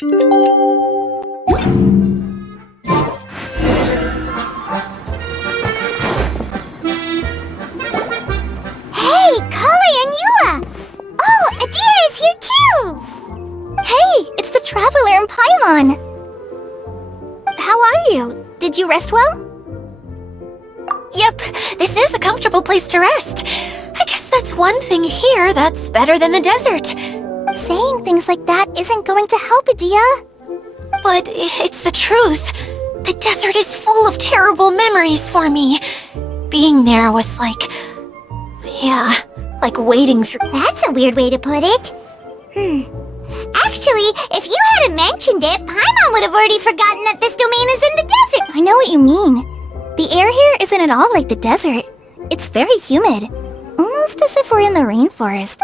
Hey, Kale and Yula! Oh, Adia is here too! Hey, it's the Traveler and Paimon! How are you? Did you rest well? Yep, this is a comfortable place to rest. I guess that's one thing here that's better than the desert. Saying things like that isn't going to help, Adia. But it's the truth. The desert is full of terrible memories for me. Being there was like... yeah, like wading through... That's a weird way to put it. Actually, if you hadn't mentioned it, Paimon would have already forgotten that this domain is in the desert. I know what you mean. The air here isn't at all like the desert. It's very humid. Almost as if we're in the rainforest.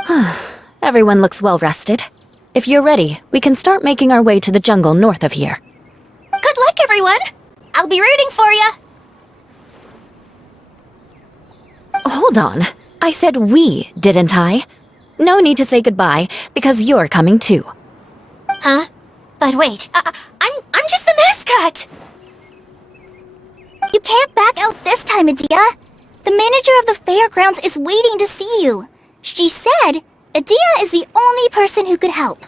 Everyone looks well rested. If you're ready, we can start making our way to the jungle north of here. Good luck, everyone! I'll be rooting for you! Hold on. I said we, didn't I? No need to say goodbye, because you're coming too. Huh? But wait, I'm just the mascot! You can't back out this time, Adia. The manager of the fairgrounds is waiting to see you. She said Adia is the only person who could help.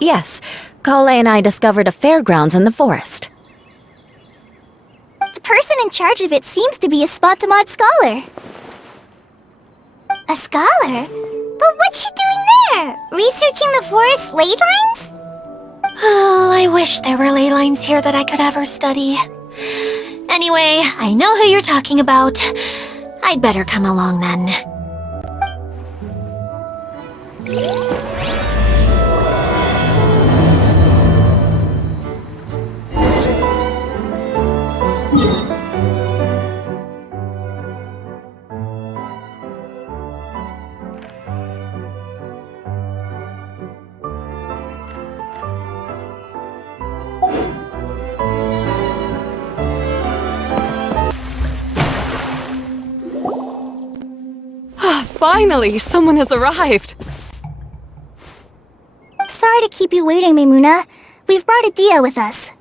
Yes, Kale and I discovered a fairgrounds in the forest. The person in charge of it seems to be a Spot-to-Mod scholar. A scholar? But what's she doing there? Researching the forest ley lines? Oh, I wish there were ley lines here that I could ever study. Anyway, I know who you're talking about. I'd better come along then. Finally, someone has arrived. Sorry to keep you waiting, Maimuna. We've brought Adia with us.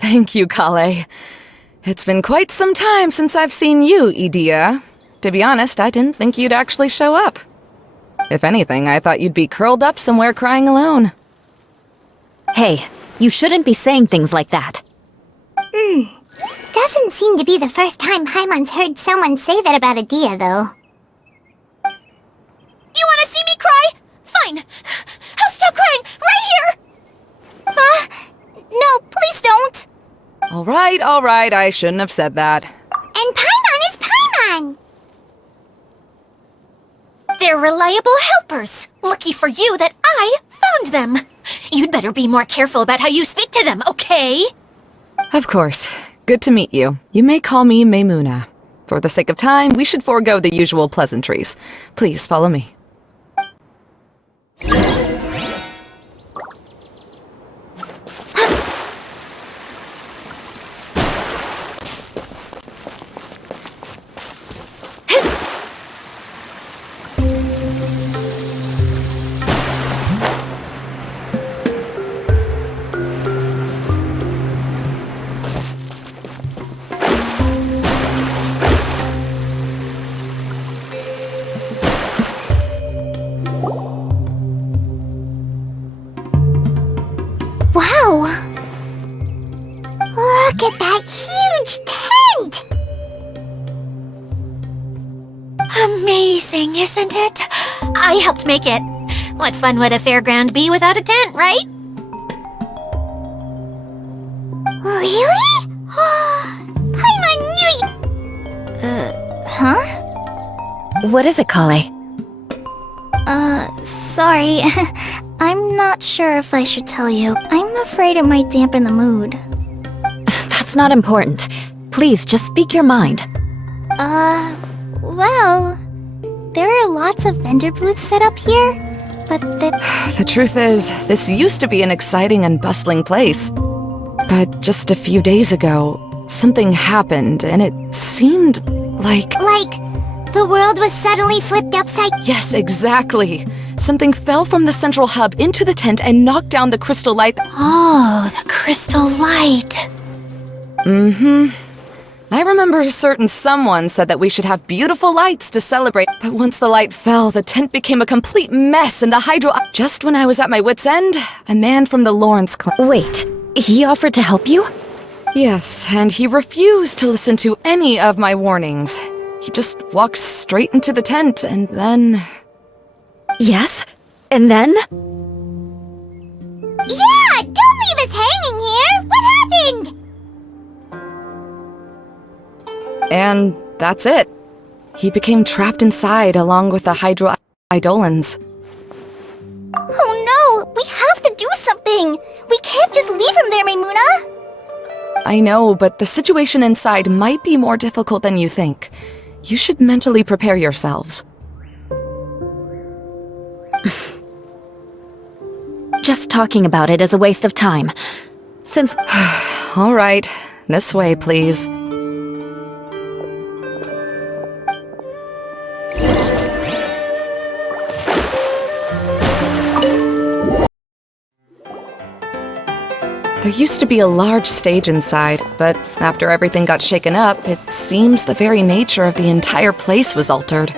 Thank you, Kale. It's been quite some time since I've seen you, Idia. To be honest, I didn't think you'd actually show up. If anything, I thought you'd be curled up somewhere crying alone. Hey, you shouldn't be saying things like that. Doesn't seem to be the first time Paimon's heard someone say that about Adia, though. You wanna see me cry? Fine! I'll stop crying right here! No, please don't! All right, I shouldn't have said that. And Paimon is Paimon! They're reliable helpers. Lucky for you that I found them. You'd better be more careful about how you speak to them, okay? Of course. Good to meet you. You may call me Maimuna. For the sake of time, we should forego the usual pleasantries. Please follow me. Wow! Look at that huge tent! Amazing, isn't it? I helped make it. What fun would a fairground be without a tent, right? Really? Paimon knew you... Huh? What is it, Kale? Sorry. I'm not sure if I should tell you. I'm afraid it might dampen the mood. That's not important. Please, just speak your mind. Well... There are lots of vendor booths set up here, but The truth is, this used to be an exciting and bustling place. But just a few days ago, something happened, and it seemed like... Like, the world was suddenly flipped upside... Yes, exactly. Something fell from the central hub into the tent and knocked down the crystal light. Oh, the crystal light. Mm-hmm. I remember a certain someone said that we should have beautiful lights to celebrate, but once the light fell, the tent became a complete mess and the hydro... Just when I was at my wit's end, a man from the Lawrence clan... Wait, he offered to help you? Yes, and he refused to listen to any of my warnings. He just walked straight into the tent, and then... Yes? And then? Yeah! Don't leave us hanging here! What happened? And that's it. He became trapped inside along with the Hydro-Eidolons. Oh no! We have to do something! We can't just leave him there, Maimuna! I know, but the situation inside might be more difficult than you think. You should mentally prepare yourselves. Just talking about it is a waste of time. Since... All right, this way, please. There used to be a large stage inside, but after everything got shaken up, it seems the very nature of the entire place was altered.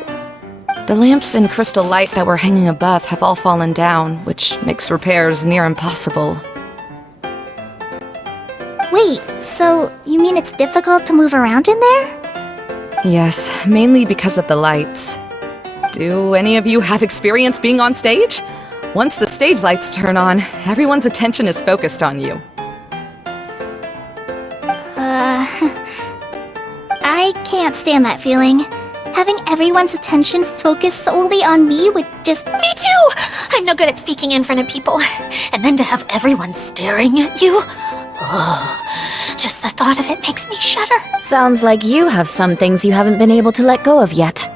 The lamps and crystal light that were hanging above have all fallen down, which makes repairs near impossible. Wait, so you mean it's difficult to move around in there? Yes, mainly because of the lights. Do any of you have experience being on stage? Once the stage lights turn on, everyone's attention is focused on you. I can't stand that feeling. Having everyone's attention focused solely on me would just... Me too! I'm no good at speaking in front of people. And then to have everyone staring at you? Ugh. Just the thought of it makes me shudder. Sounds like you have some things you haven't been able to let go of yet.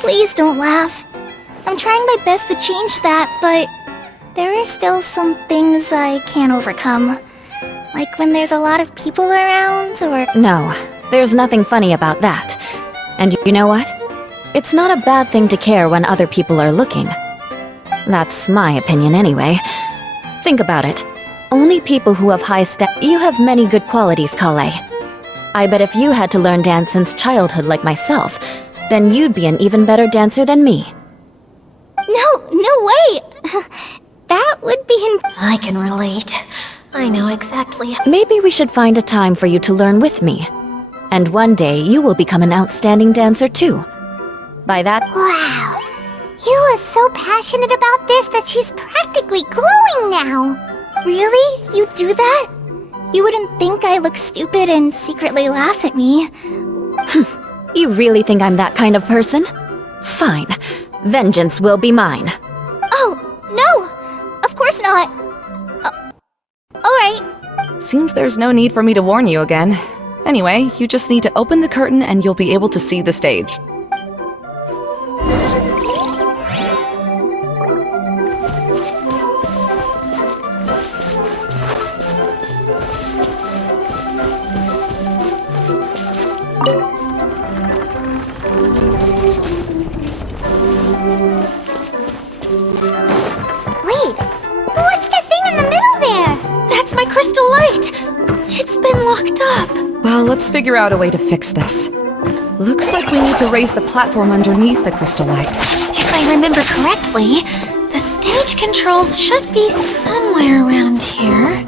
Please don't laugh. I'm trying my best to change that, but there are still some things I can't overcome. Like when there's a lot of people around, or... No, there's nothing funny about that. And you know what? It's not a bad thing to care when other people are looking. That's my opinion anyway. Think about it. Only people who have high You have many good qualities, Kale. I bet if you had to learn dance since childhood like myself, then you'd be an even better dancer than me. No way! That would be I can relate. I know exactly. Maybe we should find a time for you to learn with me. And one day you will become an outstanding dancer too. By that... Wow! You are so passionate about this that she's practically glowing now! Really? You do that? You wouldn't think I look stupid and secretly laugh at me. You really think I'm that kind of person? Fine. Vengeance will be mine. Oh, no! Of course not. Alright. Seems there's no need for me to warn you again. Anyway, you just need to open the curtain and you'll be able to see the stage. Wait, what's the thing in the middle there? That's my crystal light! It's been locked up. Well, let's figure out a way to fix this. Looks like we need to raise the platform underneath the crystal light. If I remember correctly, the stage controls should be somewhere around here.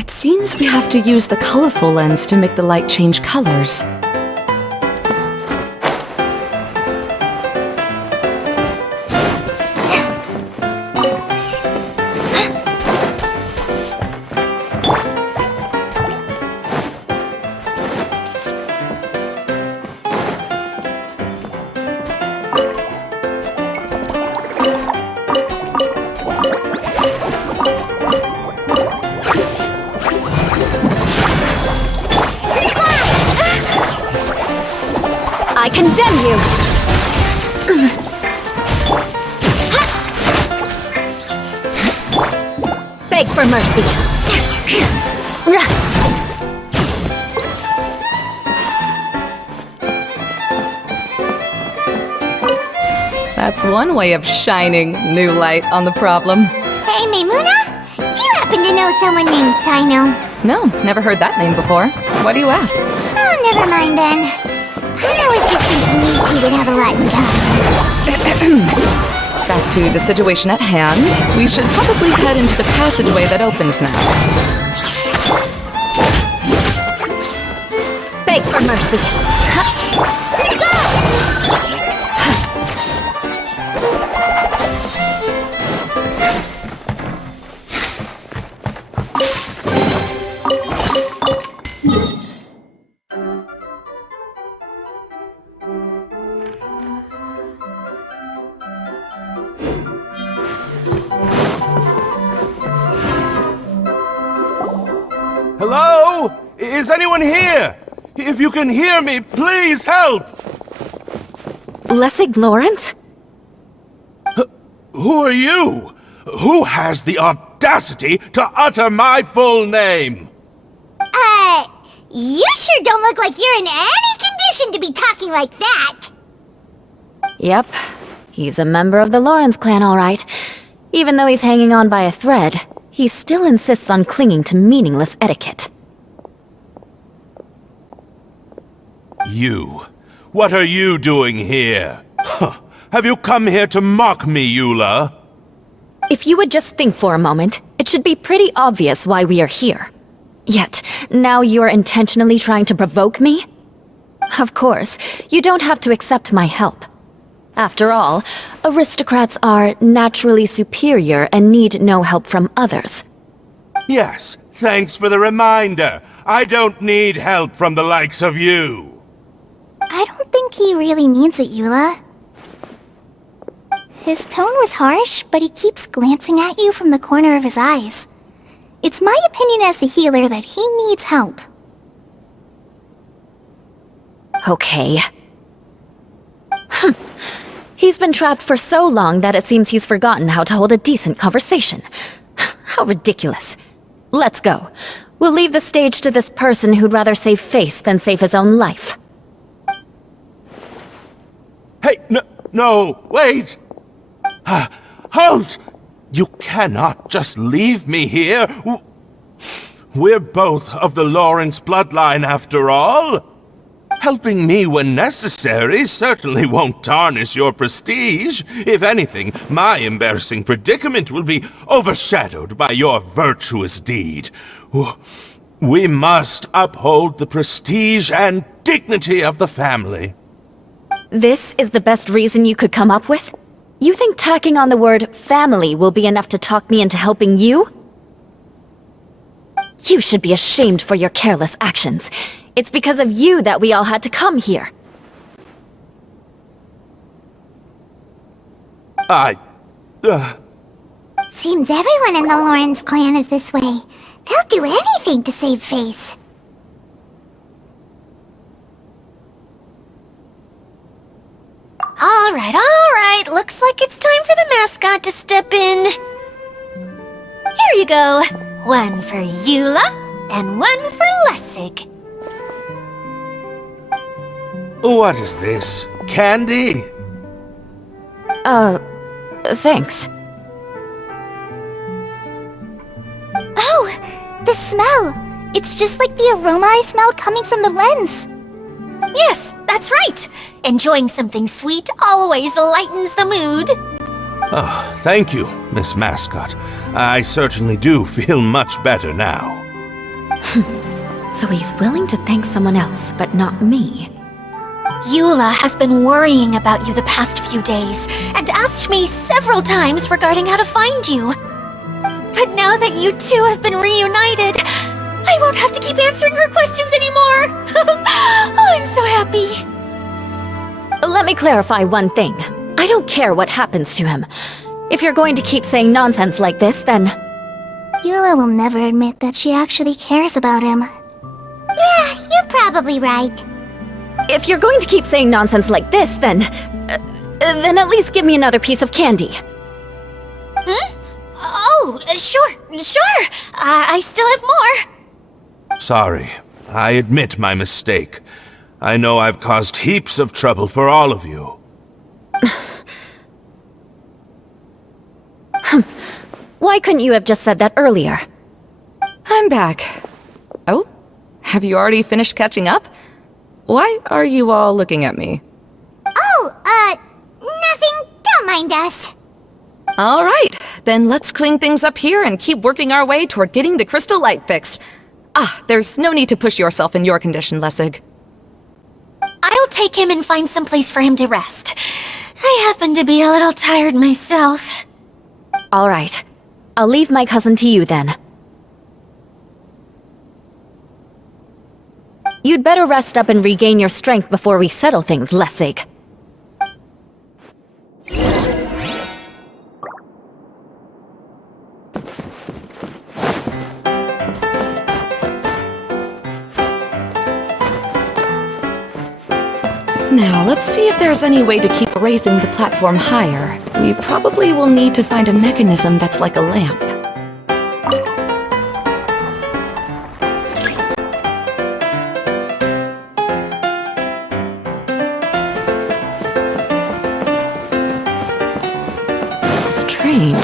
It seems we have to use the colorful lens to make the light change colors. I condemn you! Beg for mercy. That's one way of shining new light on the problem. Hey, Maimuna? Do you happen to know someone named Sino? No, never heard that name before. Why do you ask? Oh, never mind then. I was just thinking you two would have a lot in common. Back to the situation at hand. We should probably head into the passageway that opened now. Beg for mercy. Hello? Is anyone here? If you can hear me, please help! Lessig Lawrence? Who are you? Who has the audacity to utter my full name? You sure don't look like you're in any condition to be talking like that. Yep. He's a member of the Lawrence clan, all right. Even though he's hanging on by a thread, he still insists on clinging to meaningless etiquette. You. What are you doing here? Huh. Have you come here to mock me, Eula? If you would just think for a moment, it should be pretty obvious why we are here. Yet, now you're intentionally trying to provoke me? Of course, you don't have to accept my help. After all, aristocrats are naturally superior and need no help from others. Yes, thanks for the reminder. I don't need help from the likes of you. I don't think he really means it, Eula. His tone was harsh, but he keeps glancing at you from the corner of his eyes. It's my opinion as the healer that he needs help. Okay. He's been trapped for so long that it seems he's forgotten how to hold a decent conversation. How ridiculous. Let's go. We'll leave the stage to this person who'd rather save face than save his own life. Hey, no, wait! Halt! You cannot just leave me here. We're both of the Lawrence bloodline after all. Helping me when necessary certainly won't tarnish your prestige. If anything, my embarrassing predicament will be overshadowed by your virtuous deed. We must uphold the prestige and dignity of the family. This is the best reason you could come up with? You think tacking on the word family will be enough to talk me into helping you? You should be ashamed for your careless actions. It's because of you that we all had to come here. Seems everyone in the Lawrence clan is this way. They'll do anything to save face. All right. Looks like it's time for the mascot to step in. Here you go. One for Eula, and one for Lessig. What is this? Candy? Thanks. Oh, the smell! It's just like the aroma I smelled coming from the lens. Yes, that's right. Enjoying something sweet always lightens the mood. Oh, thank you, Miss Mascot. I certainly do feel much better now. So he's willing to thank someone else, but not me. Eula has been worrying about you the past few days and asked me several times regarding how to find you. But now that you two have been reunited, I won't have to keep answering her questions anymore. Oh, I'm so happy. Let me clarify one thing. I don't care what happens to him. If you're going to keep saying nonsense like this, then Eula will never admit that she actually cares about him. Yeah, you're probably right. If you're going to keep saying nonsense like this, then at least give me another piece of candy. Oh, sure. I still have more. Sorry. I admit my mistake. I know I've caused heaps of trouble for all of you. Why couldn't you have just said that earlier? I'm back. Oh? Have you already finished catching up? Why are you all looking at me? Oh, nothing. Don't mind us. All right, then let's clean things up here and keep working our way toward getting the crystal light fixed. There's no need to push yourself in your condition, Lessig. I'll take him and find some place for him to rest. I happen to be a little tired myself. All right. I'll leave my cousin to you then. You'd better rest up and regain your strength before we settle things, Lessig. Now, let's see if there's any way to keep raising the platform higher. We probably will need to find a mechanism that's like a lamp. Strange.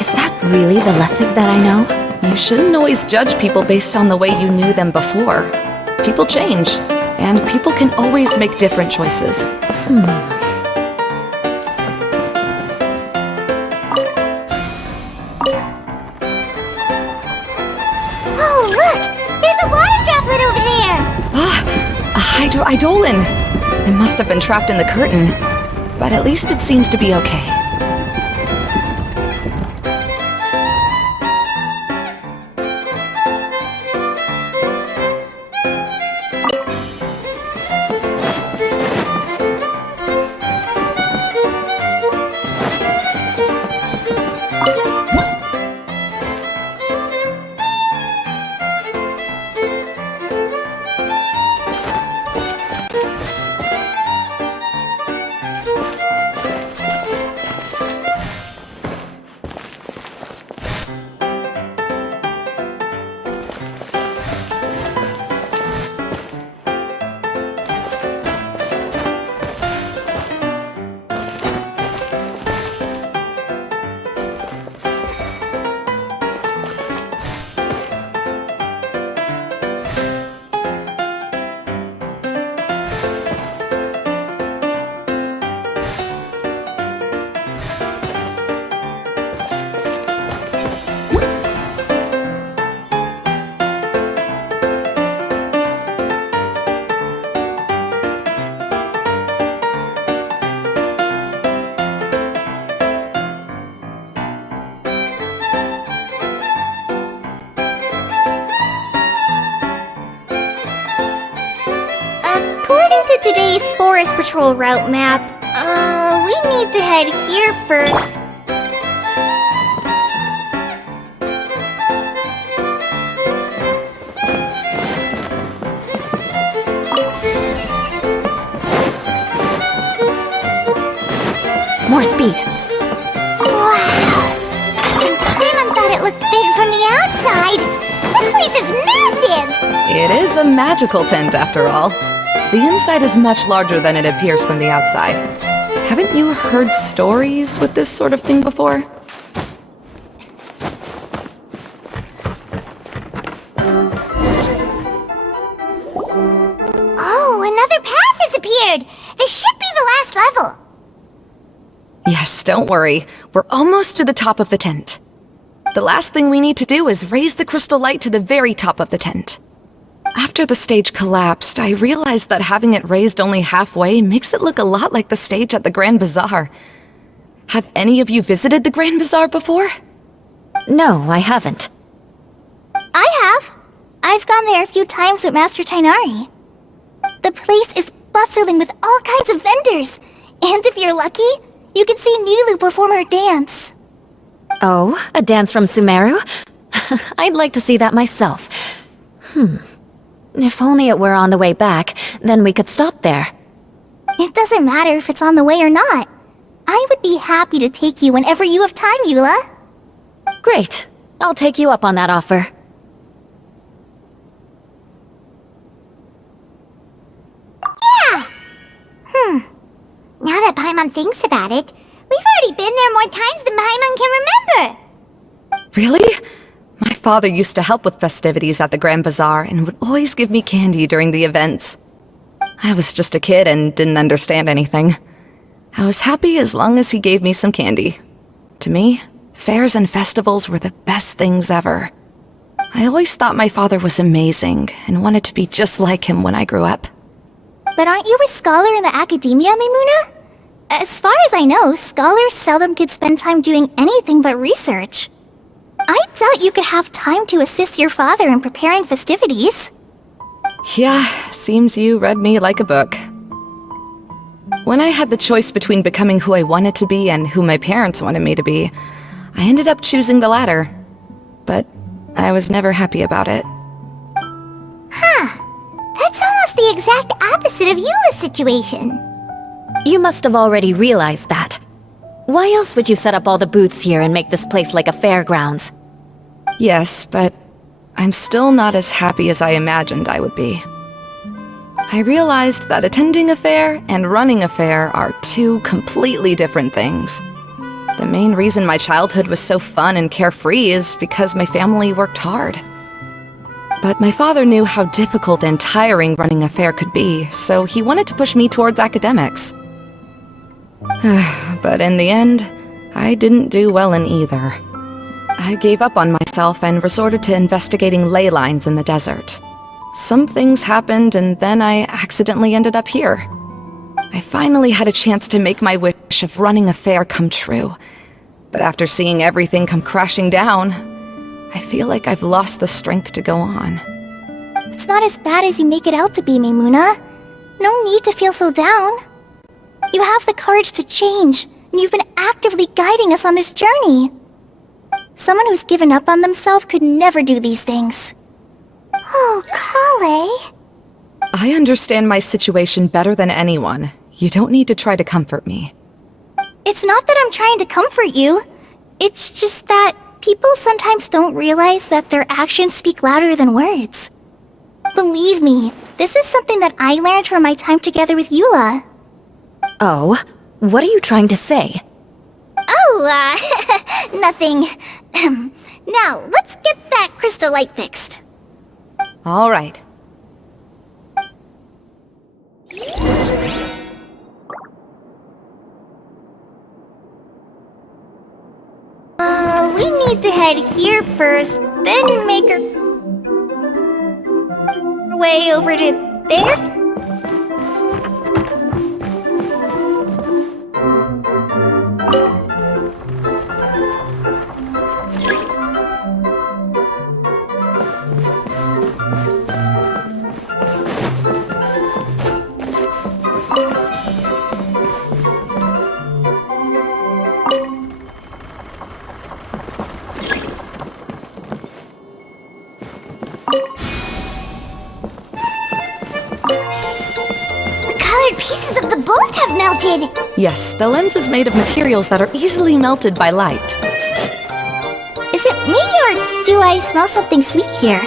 Is that really the Lessig that I know? You shouldn't always judge people based on the way you knew them before. People change, and people can always make different choices. Oh, look! There's a water droplet over there! A hydroidolin! It must have been trapped in the curtain, but at least it seems to be okay. According to today's Forest Patrol route map, we need to head here first. More speed. Wow! And Paimon thought it looked big from the outside. This place is massive! It is a magical tent, after all. The inside is much larger than it appears from the outside. Haven't you heard stories with this sort of thing before? Oh, another path has appeared! This should be the last level! Yes, don't worry. We're almost to the top of the tent. The last thing we need to do is raise the crystal light to the very top of the tent. After the stage collapsed, I realized that having it raised only halfway makes it look a lot like the stage at the Grand Bazaar. Have any of you visited the Grand Bazaar before? No, I haven't. I have. I've gone there a few times with Master Tainari. The place is bustling with all kinds of vendors. And if you're lucky, you can see Nulu perform her dance. Oh, a dance from Sumeru? I'd like to see that myself. If only it were on the way back, then we could stop there. It doesn't matter if it's on the way or not. I would be happy to take you whenever you have time, Eula. Great. I'll take you up on that offer. Now that Paimon thinks about it, we've already been there more times than Paimon can remember. Really? My father used to help with festivities at the Grand Bazaar and would always give me candy during the events. I was just a kid and didn't understand anything. I was happy as long as he gave me some candy. To me, fairs and festivals were the best things ever. I always thought my father was amazing and wanted to be just like him when I grew up. But aren't you a scholar in the academia, Maimuna? As far as I know, scholars seldom could spend time doing anything but research. I doubt you could have time to assist your father in preparing festivities. Yeah, seems you read me like a book. When I had the choice between becoming who I wanted to be and who my parents wanted me to be, I ended up choosing the latter. But I was never happy about it. That's almost the exact opposite of Eula's situation. You must have already realized that. Why else would you set up all the booths here and make this place like a fairgrounds? Yes, but I'm still not as happy as I imagined I would be. I realized that attending a fair and running a fair are two completely different things. The main reason my childhood was so fun and carefree is because my family worked hard. But my father knew how difficult and tiring running a fair could be, so he wanted to push me towards academics. But in the end, I didn't do well in either. I gave up on myself and resorted to investigating ley lines in the desert. Some things happened, and then I accidentally ended up here. I finally had a chance to make my wish of running a fair come true. But after seeing everything come crashing down, I feel like I've lost the strength to go on. It's not as bad as you make it out to be, Maimuna. No need to feel so down. You have the courage to change, and you've been actively guiding us on this journey. Someone who's given up on themselves could never do these things. Oh, Kale. I understand my situation better than anyone. You don't need to try to comfort me. It's not that I'm trying to comfort you. It's just that people sometimes don't realize that their actions speak louder than words. Believe me, this is something that I learned from my time together with Eula. Oh? What are you trying to say? Oh, nothing. Now, let's get that crystal light fixed. All right. We need to head here first, then make our way over to there? Pieces of the bolt have melted! Yes, the lens is made of materials that are easily melted by light. Is it me, or do I smell something sweet here?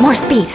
More speed.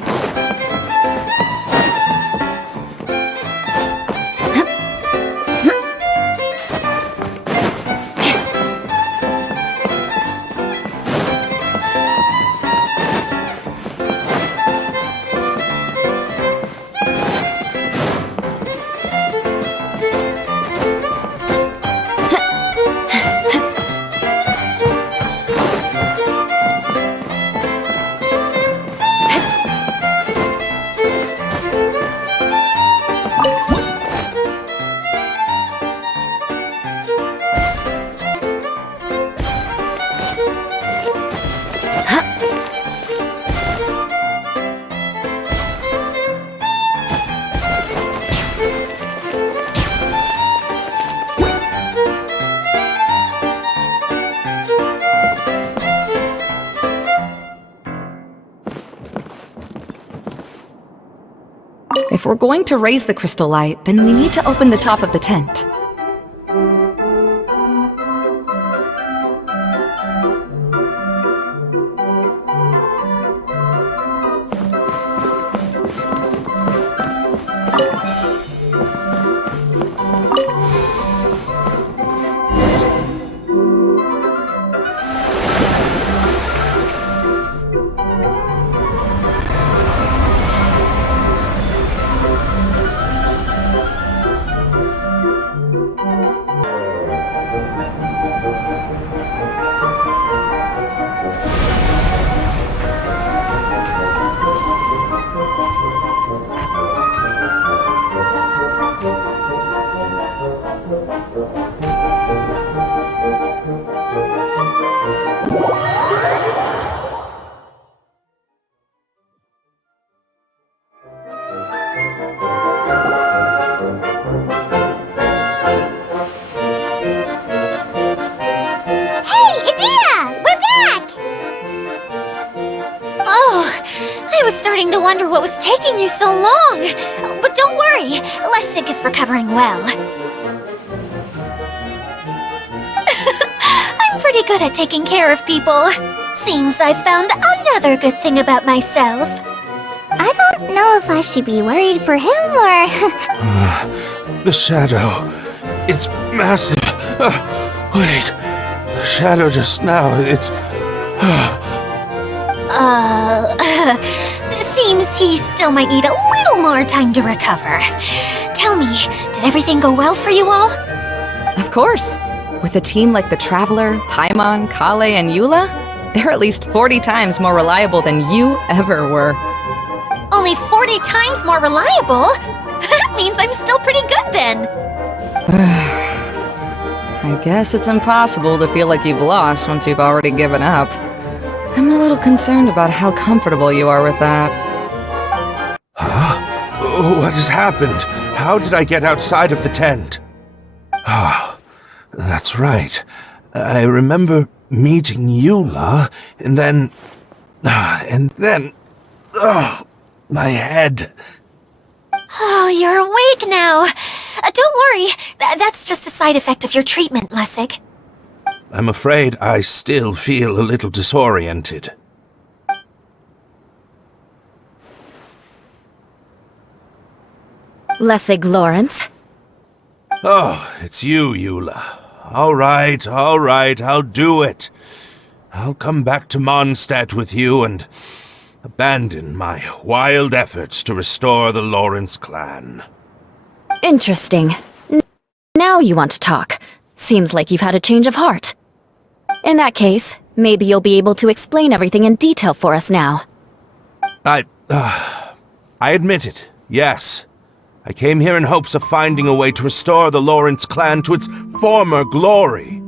If we're going to raise the crystal light, then we need to open the top of the tent. Starting to wonder what was taking you so long. But don't worry, Lessig is recovering well. I'm pretty good at taking care of people. Seems I've found another good thing about myself. I don't know if I should be worried for him or... The shadow. It's massive. Wait. The shadow just now, it's... Seems he still might need a little more time to recover. Tell me, did everything go well for you all? Of course. With a team like the Traveler, Paimon, Kale, and Eula, they're at least 40 times more reliable than you ever were. Only 40 times more reliable? That means I'm still pretty good then. I guess it's impossible to feel like you've lost once you've already given up. I'm a little concerned about how comfortable you are with that. Huh? What has happened? How did I get outside of the tent? Ah, that's right. I remember meeting Eula, and then... my head. Oh, you're awake now. Don't worry, that's just a side effect of your treatment, Lessig. I'm afraid I still feel a little disoriented. Lessig Lawrence. Oh, it's you, Eula. All right, I'll do it. I'll come back to Mondstadt with you and abandon my wild efforts to restore the Lawrence clan. Interesting. Now you want to talk. Seems like you've had a change of heart. In that case, maybe you'll be able to explain everything in detail for us now. I admit it, yes. I came here in hopes of finding a way to restore the Lawrence clan to its former glory.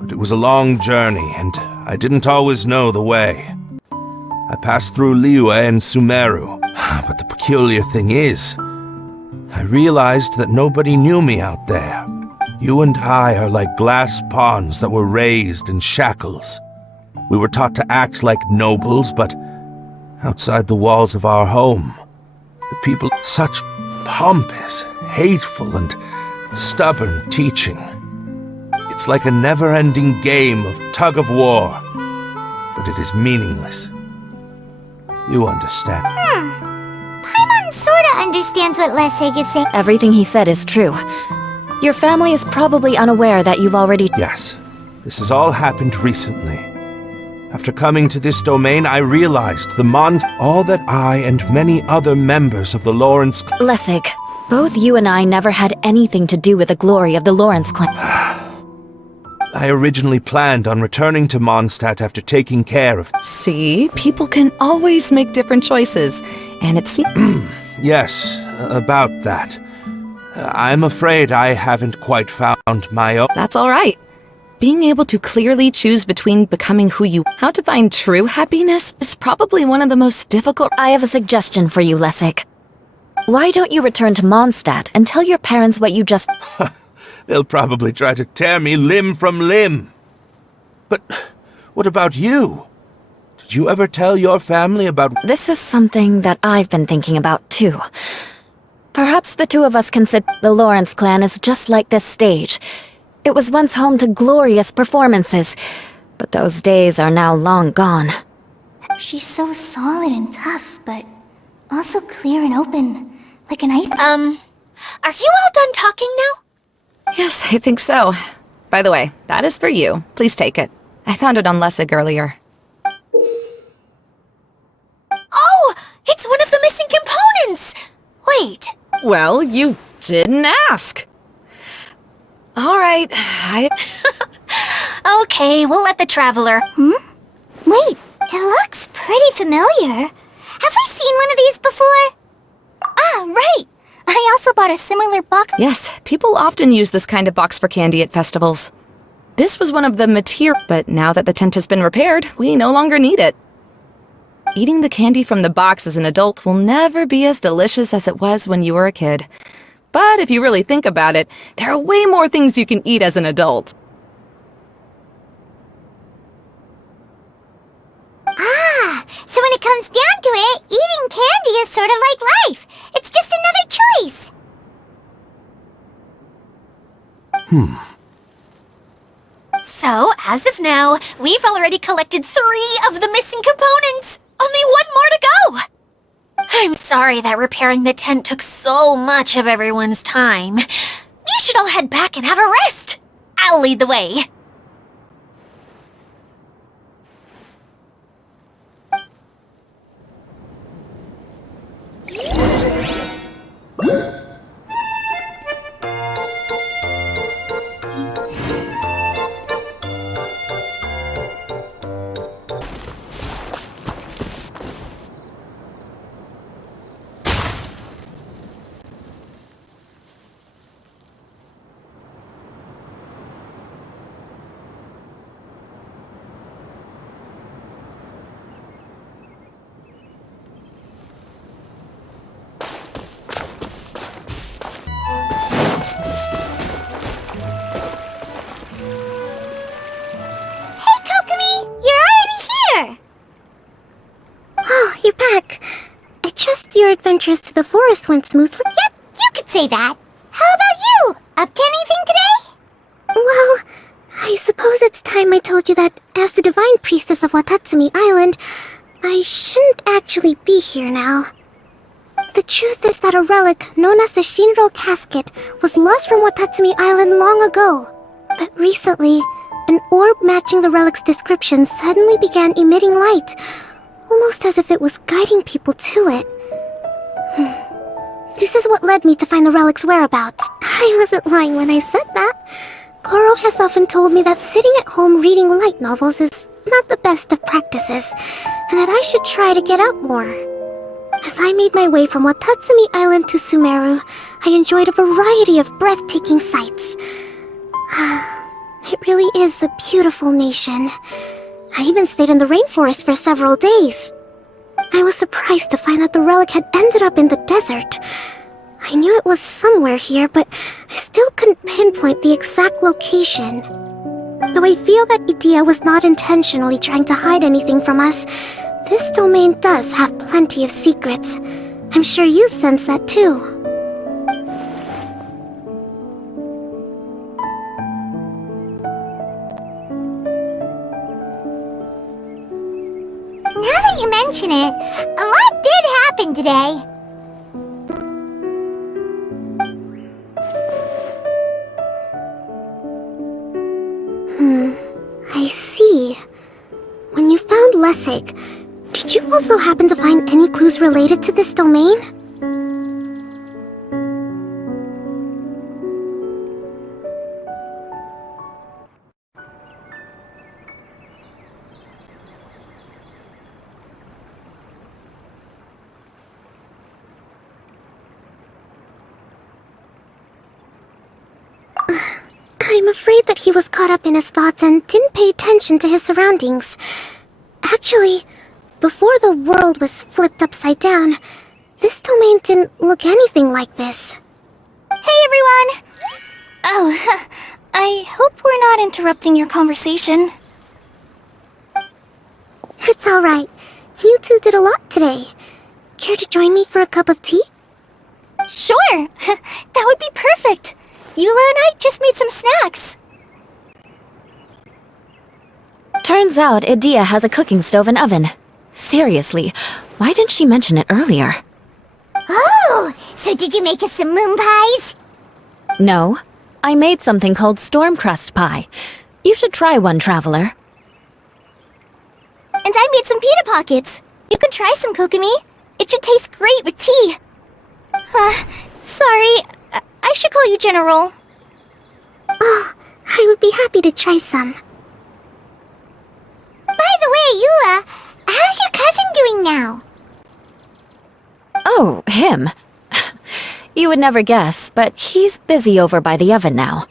But it was a long journey, and I didn't always know the way. I passed through Liyue and Sumeru, but the peculiar thing is, I realized that nobody knew me out there. You and I are like glass pawns that were raised in shackles. We were taught to act like nobles, but outside the walls of our home, the people such pompous, hateful, and stubborn teaching. It's like a never-ending game of tug-of-war, but it is meaningless. You understand. Paimon sorta understands what Lessig is saying. Everything he said is true. Your family is probably unaware that you've already... Yes, this has all happened recently. After coming to this domain, I realized all that I and many other members of the Lawrence... Lessig, both you and I never had anything to do with the glory of the Lawrence clan. I originally planned on returning to Mondstadt after taking care of... See? People can always make different choices. And it seems... Yes, about that. I'm afraid I haven't quite found my own... That's all right. Being able to clearly choose between becoming who you... How to find true happiness is probably one of the most difficult... I have a suggestion for you, Lessig. Why don't you return to Mondstadt and tell your parents what you just... They'll probably try to tear me limb from limb. But what about you? Did you ever tell your family about... This is something that I've been thinking about, too. Perhaps the two of us consider the Lawrence clan is just like this stage. It was once home to glorious performances, but those days are now long gone. She's so solid and tough, but also clear and open, like an ice... Are you all done talking now? Yes, I think so. By the way, that is for you. Please take it. I found it on Lessig earlier. Oh! It's one of the missing components! Wait. Well, you didn't ask. All right, Okay, we'll let the traveler... Wait, it looks pretty familiar. Have we seen one of these before? Ah, right! I also bought a similar box. Yes, people often use this kind of box for candy at festivals. This was one of the material, but now that the tent has been repaired, we no longer need it. Eating the candy from the box as an adult will never be as delicious as it was when you were a kid. But if you really think about it, there are way more things you can eat as an adult. Ah, so when it comes down to it, eating candy is sort of like life. It's just another choice. So, as of now, we've already collected 3 of the missing components! Only 1 more to go! I'm sorry that repairing the tent took so much of everyone's time. You should all head back and have a rest! I'll lead the way. Hey, Kokomi! You're already here! Oh, you're back. I trust your adventures to the forest went smoothly. Yep, you could say that. How about you? Up to anything today? Well, I suppose it's time I told you that as the divine priestess of Watatsumi Island, I shouldn't actually be here now. The truth is that a relic known as the Shinro Casket was lost from Watatsumi Island long ago. But recently, an orb matching the relic's description suddenly began emitting light, almost as if it was guiding people to it. This is what led me to find the relic's whereabouts. I wasn't lying when I said that. Goro has often told me that sitting at home reading light novels is not the best of practices, and that I should try to get out more. As I made my way from Watatsumi Island to Sumeru, I enjoyed a variety of breathtaking sights. It really is a beautiful nation. I even stayed in the rainforest for several days. I was surprised to find that the relic had ended up in the desert. I knew it was somewhere here, but I still couldn't pinpoint the exact location. Though I feel that Idia was not intentionally trying to hide anything from us, this domain does have plenty of secrets. I'm sure you've sensed that too. Now that you mention unfortunate. A lot did happen today. I see. When you found Lessig, did you also happen to find any clues related to this domain? I'm afraid that he was caught up in his thoughts and didn't pay attention to his surroundings. Actually, before the world was flipped upside down, this domain didn't look anything like this. Hey, everyone! Oh, I hope we're not interrupting your conversation. It's alright. You two did a lot today. Care to join me for a cup of tea? Sure! That would be perfect! Eula and I just made some snacks. Turns out Idea has a cooking stove and oven. Seriously, why didn't she mention it earlier? Oh, so did you make us some moon pies? No, I made something called storm crust pie. You should try one, Traveler. And I made some pita pockets. You could try some, Kokomi. It should taste great with tea. Sorry, I should call you General. Oh, I would be happy to try some. By the way, Eula, how's your cousin doing now? Oh, him. You would never guess, but he's busy over by the oven now.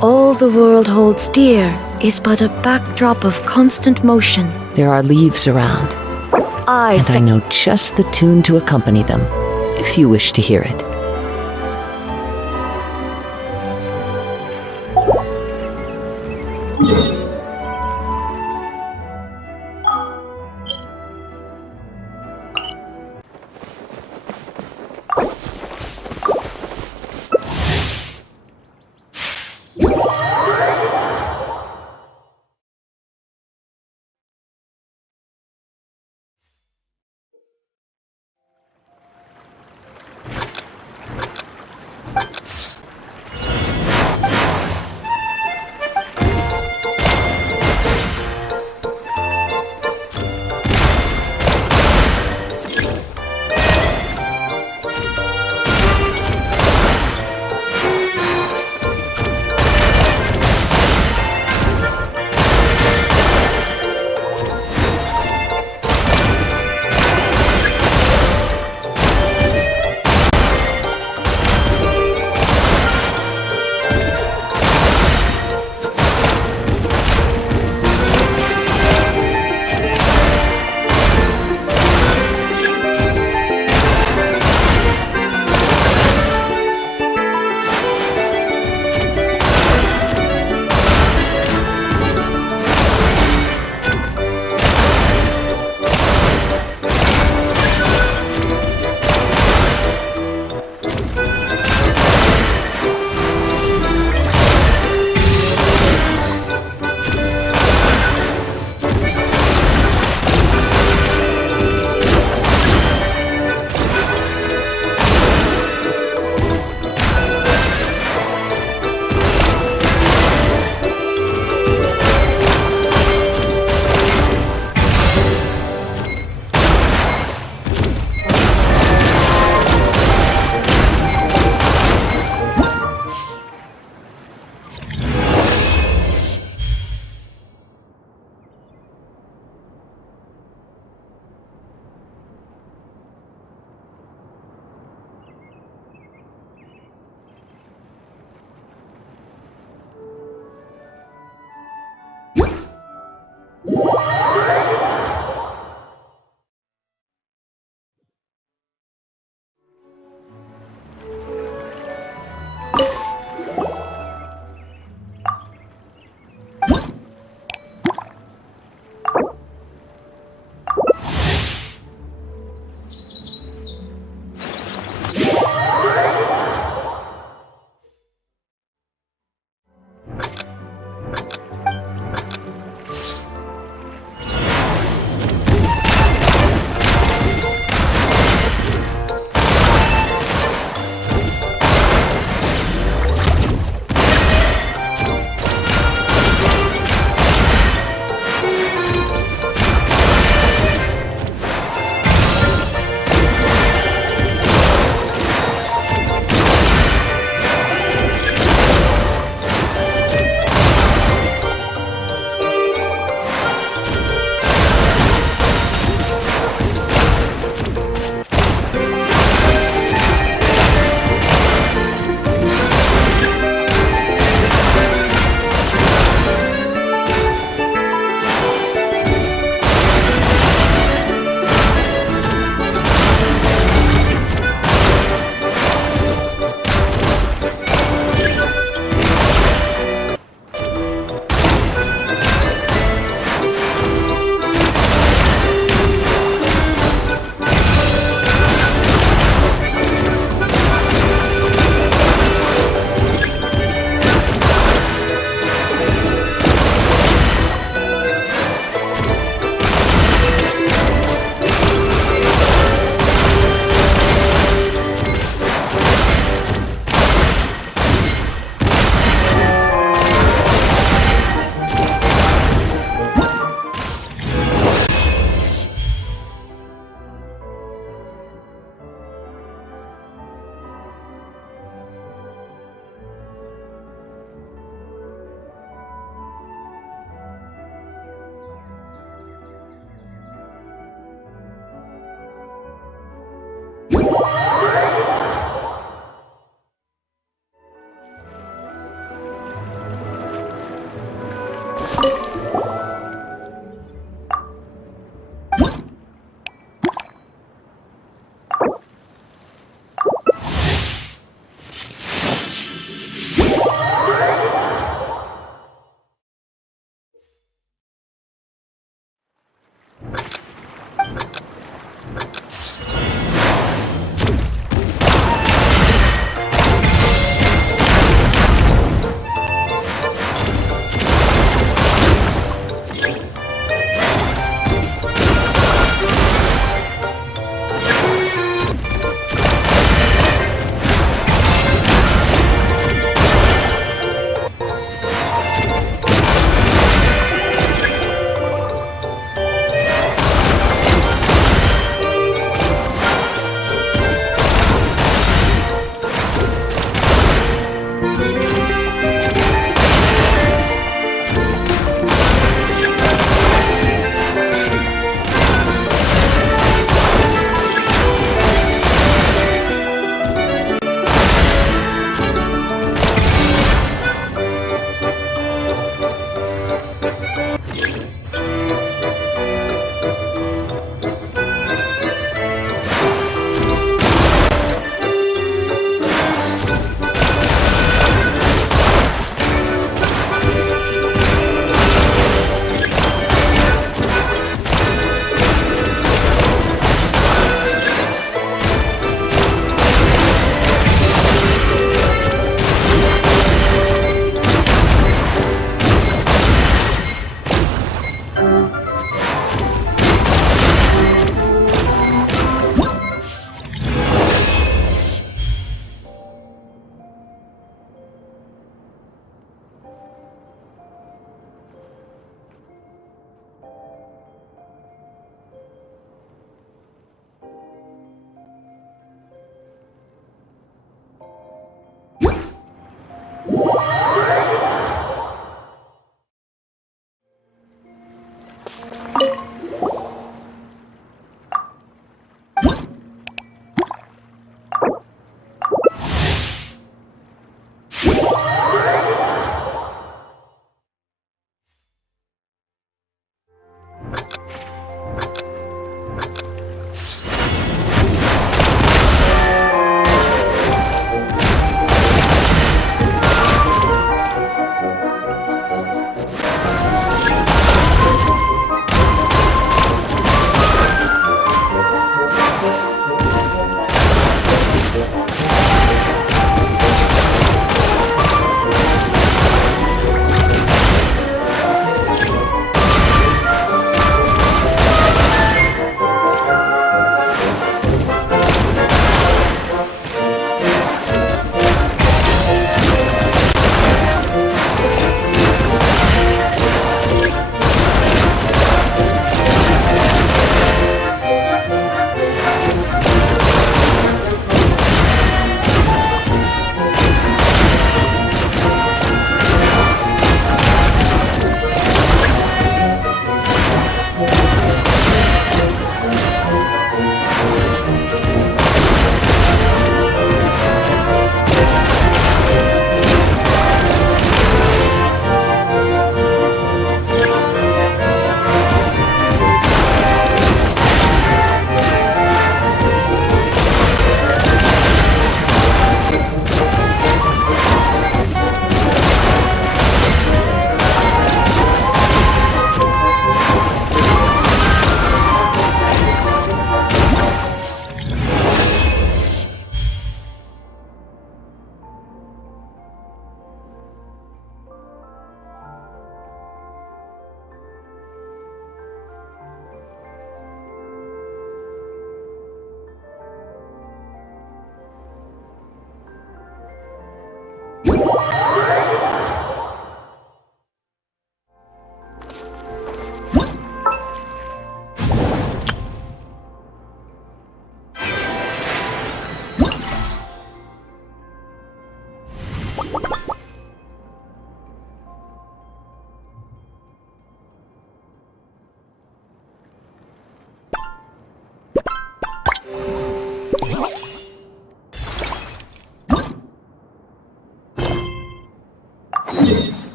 All the world holds dear is but a backdrop of constant motion. There are leaves around, and I know just the tune to accompany them, if you wish to hear it.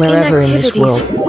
Wherever in this world.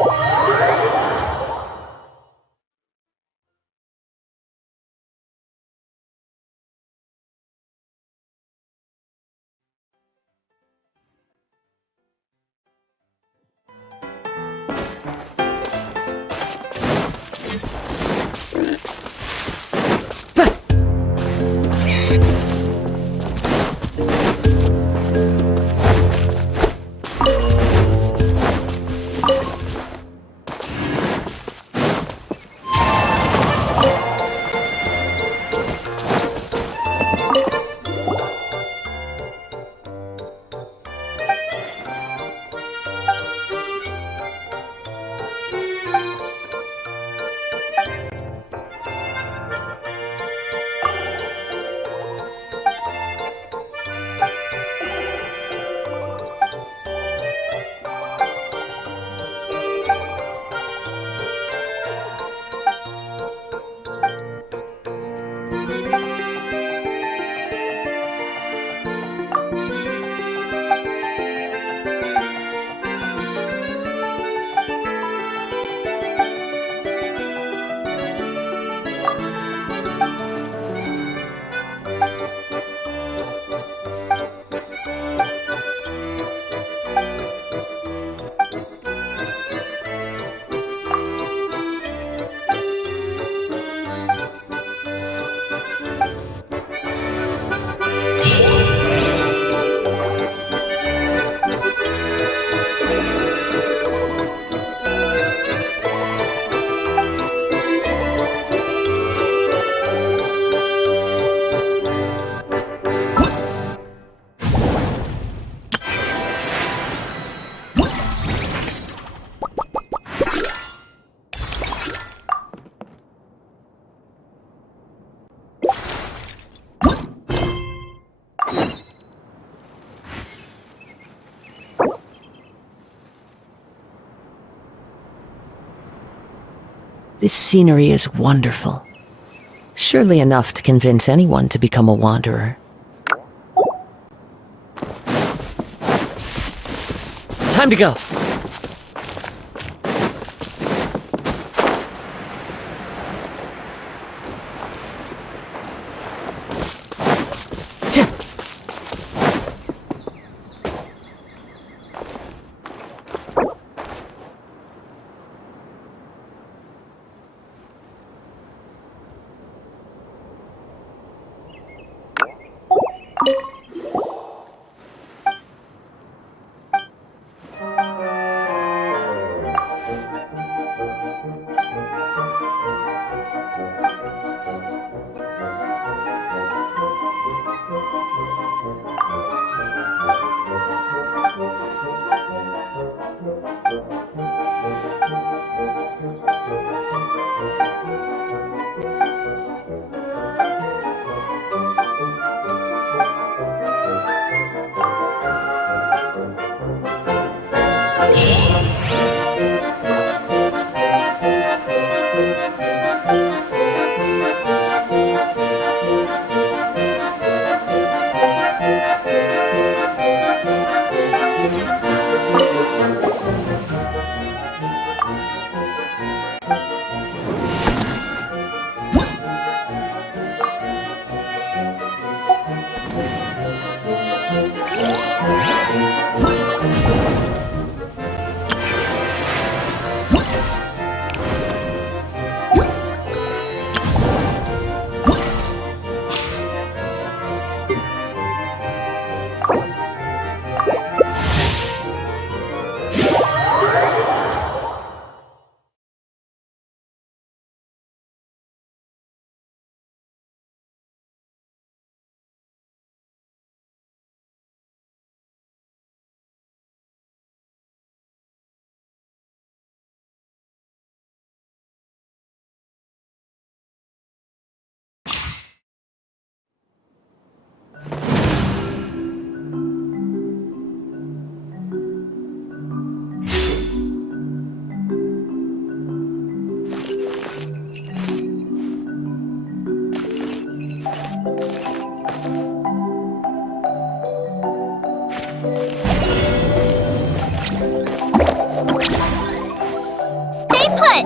This scenery is wonderful. Surely enough to convince anyone to become a wanderer. Time to go. Stay put!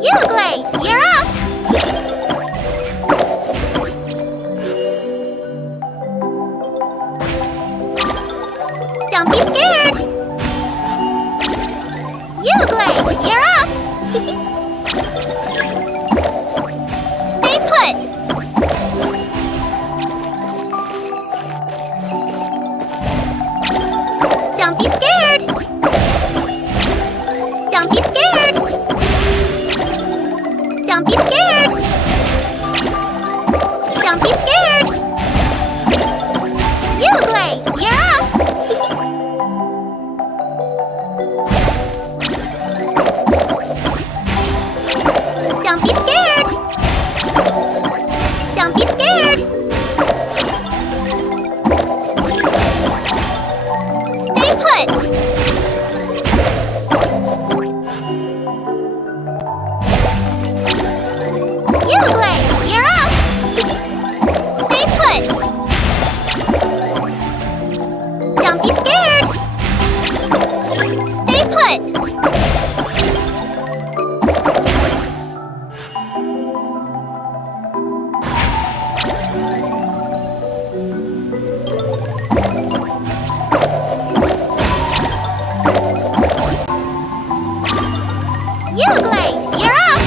Uglay, you're up! Don't be scared! Uglay, you're up! Stay put! Don't be scared! Don't be scared! Don't be scared! Don't be scared! Uglay, you're up! Don't be scared! Don't be scared! Stay put! Uglay, you're up! Stay put! Don't be scared! Stay put! Uglay, you're up!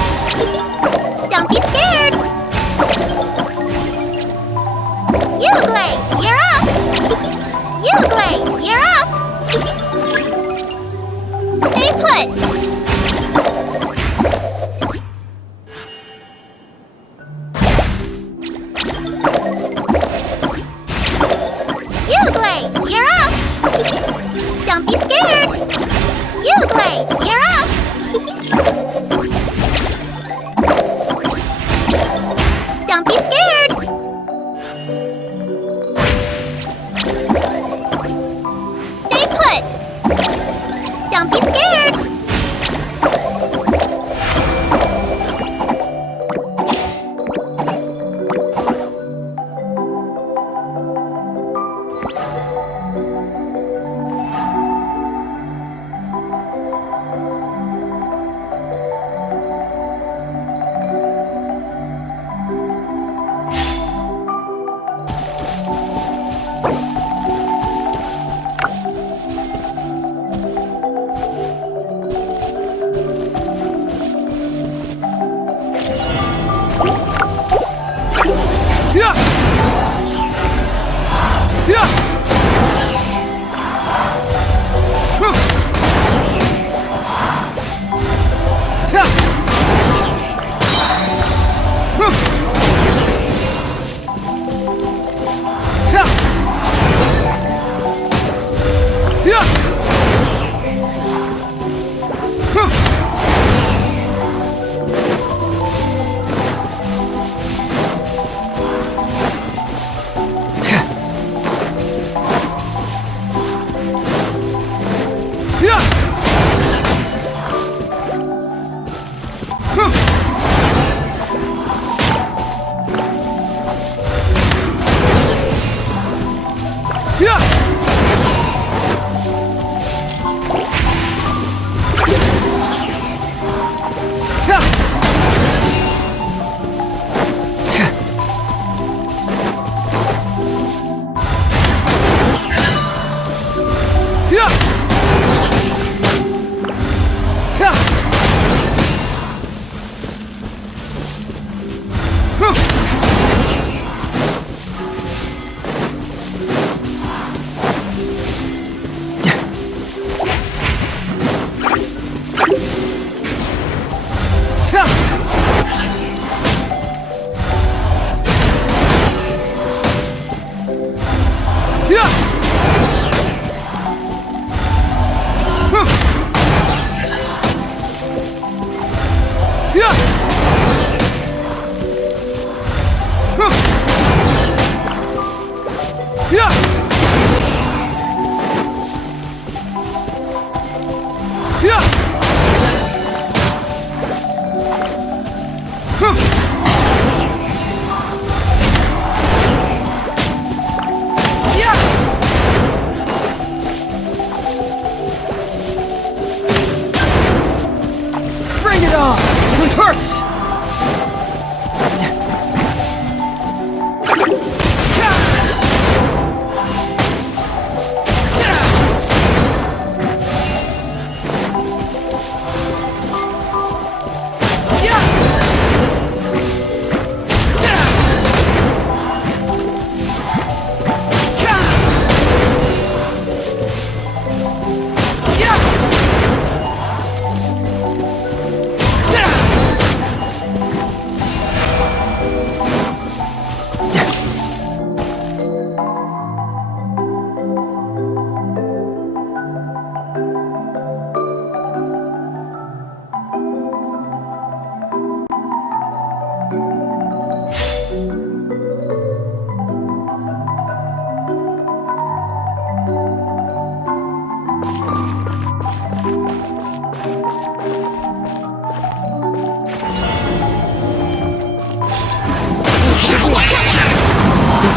Don't be scared! Uglay, you're up! Uglay, you're up! Stay put! Uglay, you're up! Don't be scared! Uglay, you're up! Don't be scared! Stay put! Don't be scared!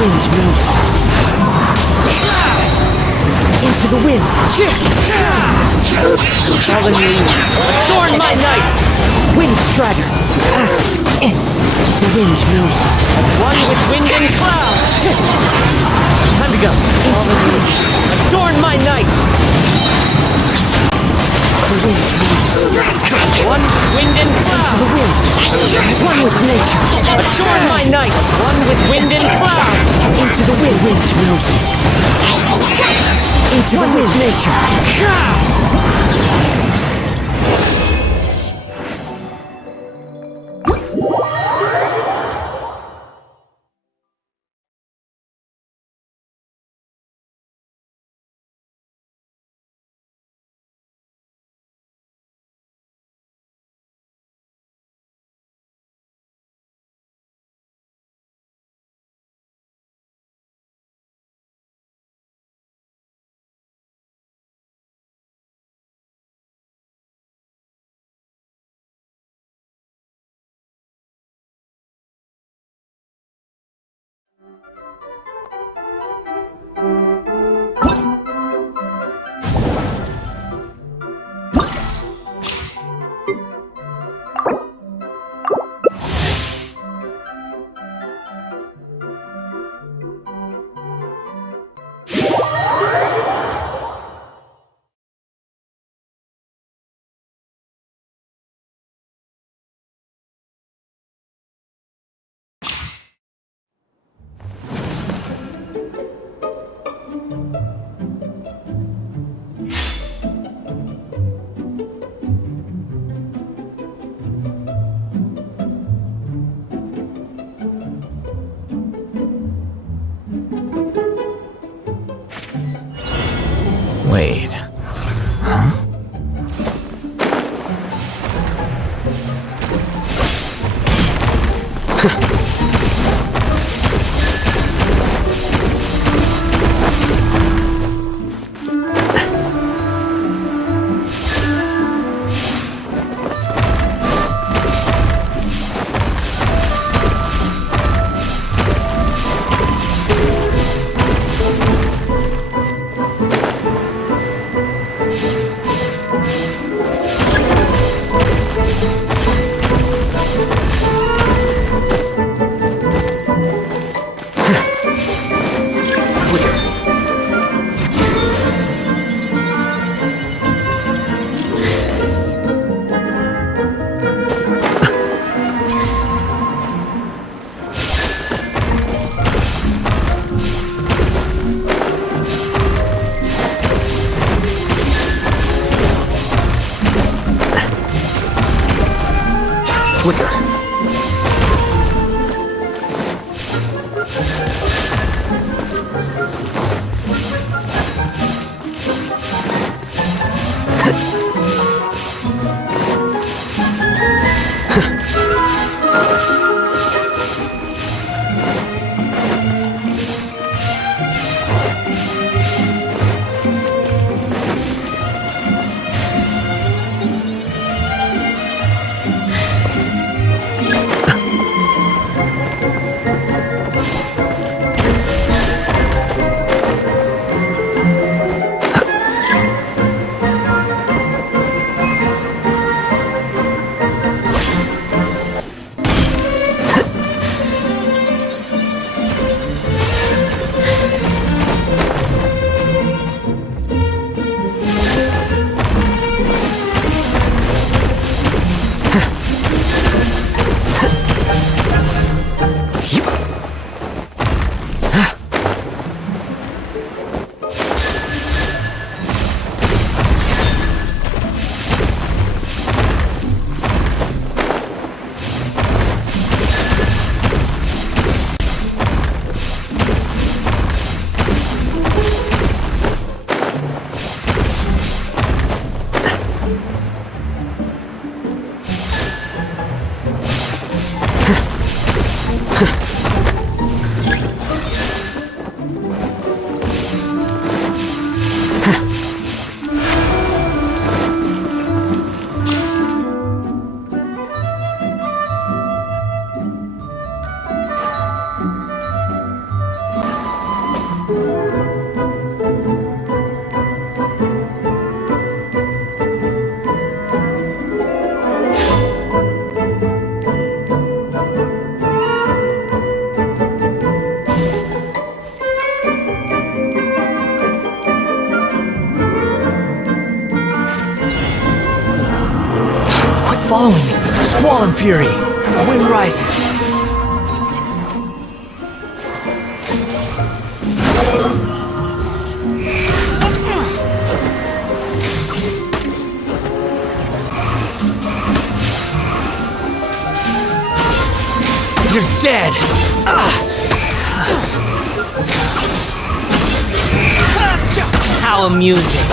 wind knows it. Into the wind. Fallen leaves, adorn my night. Wind strider. The wind knows it. As one with wind and cloud. Time to go. Into the leaves, adorn my night. The wind knows it. As one with wind and cloud. Into the wind. As one with nature. Adorn my night. One with wind and cloud. Into the wind. Wind knows it. Into the wind. Nature. Wait. Huh? quicker. Following me. Squall and fury. Wind rises. You're dead. How amusing.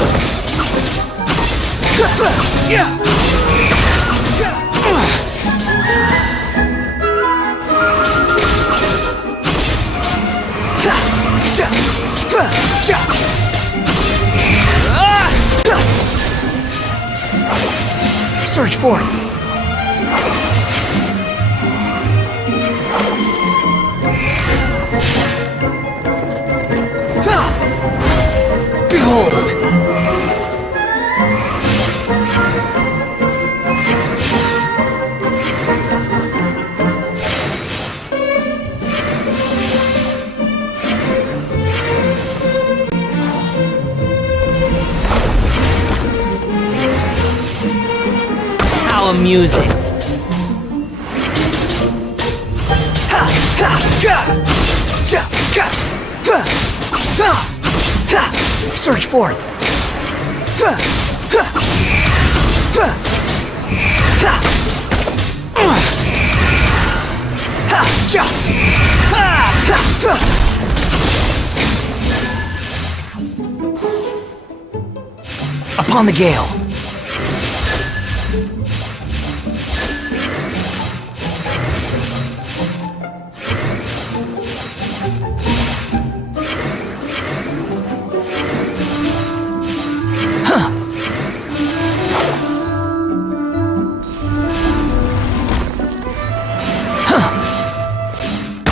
Search for it. Behold. How amusing. Search forth. Upon the gale.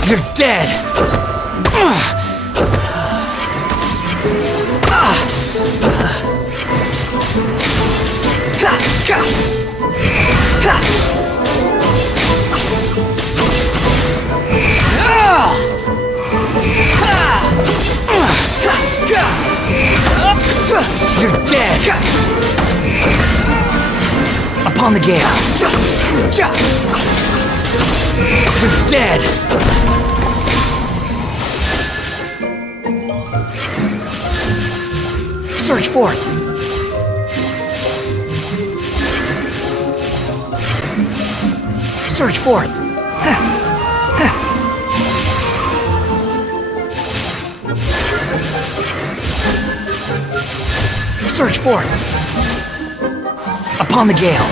You're dead! You're dead! Upon the gale. You're dead! Search for it. Surge forth! Surge forth! Upon the gale!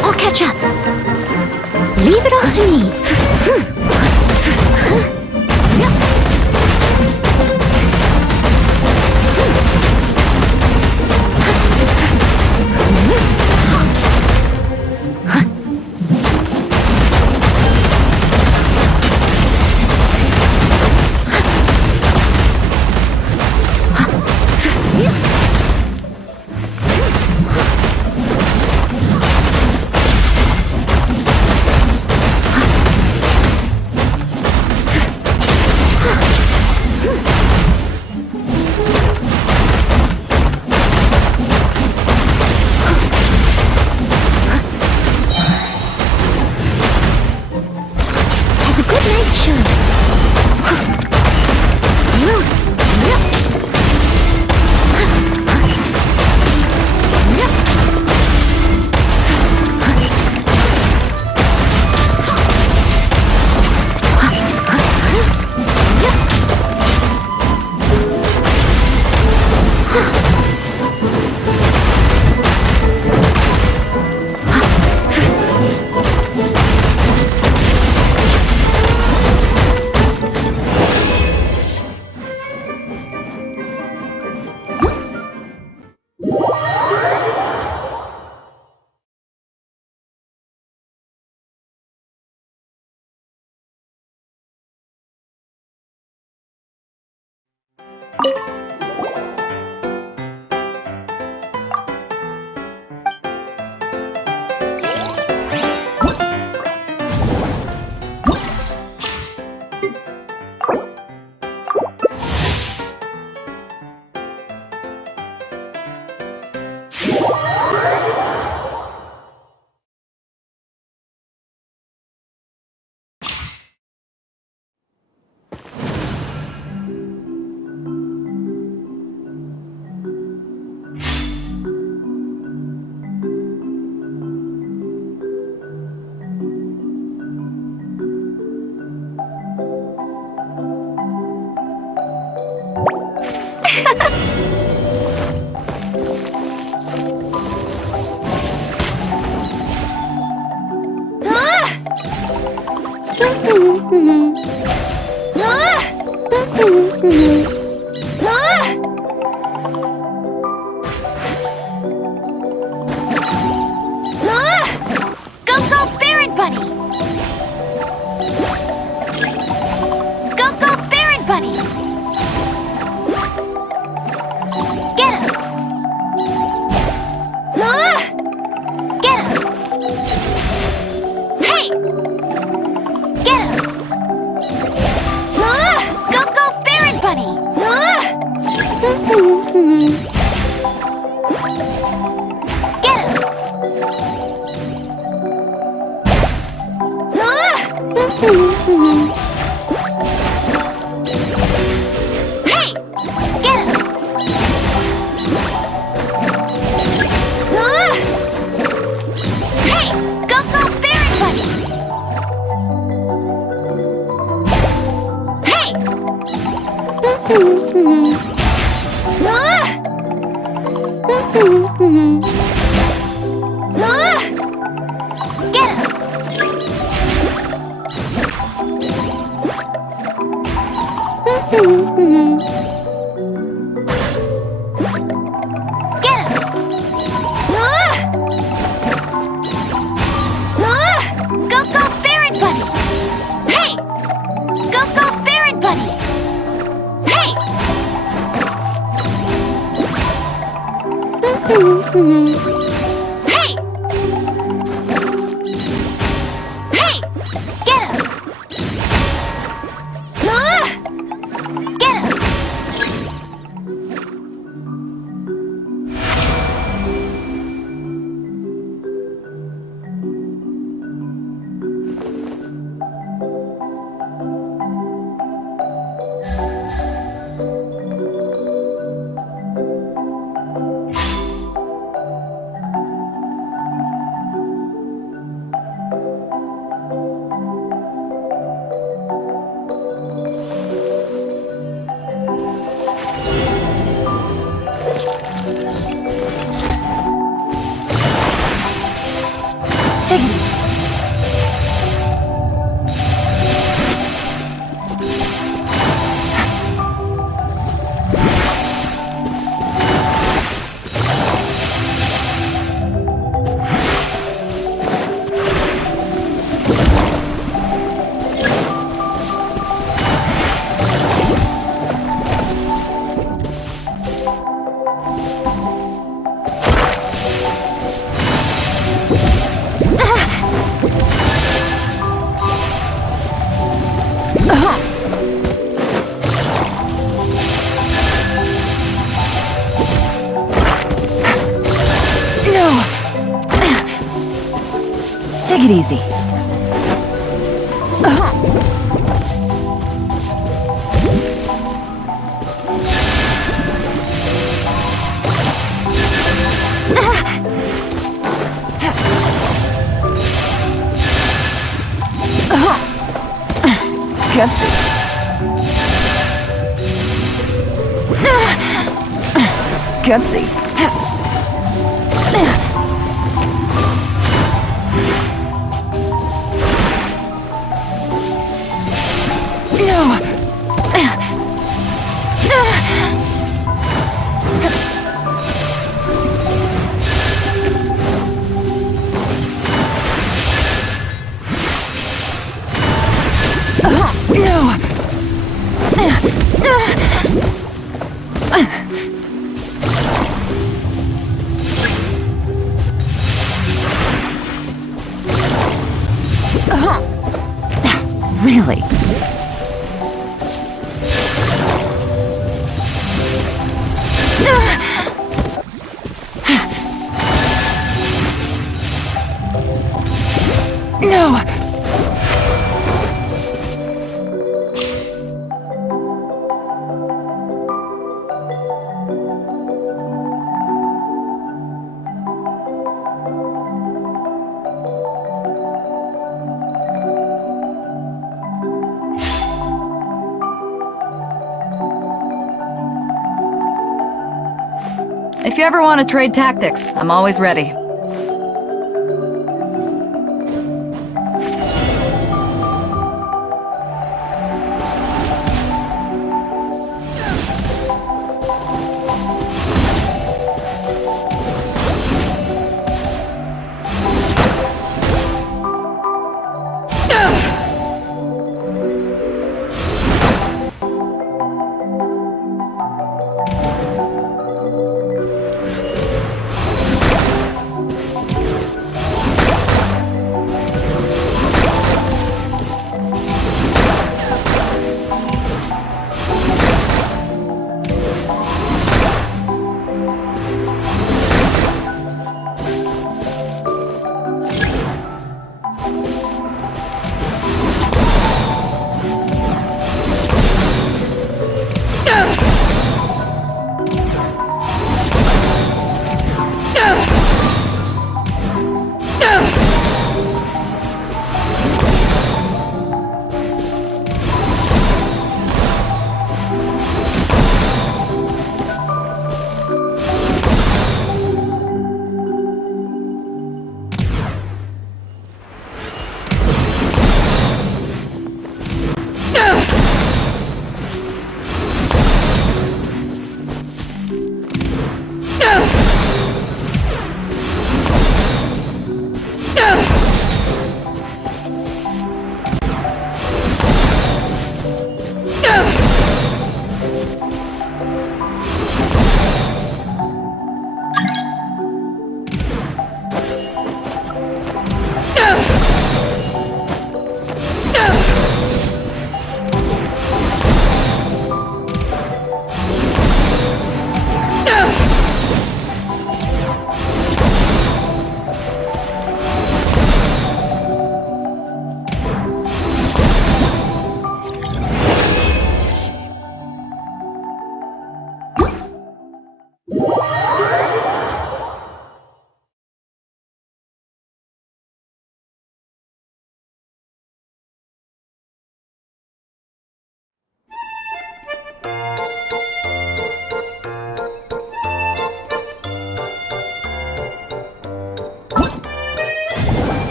I'll catch up. Leave it all to me. Has a good night, Shun. it easy. Gutsy. Gutsy. Really? No! If you ever want to trade tactics, I'm always ready.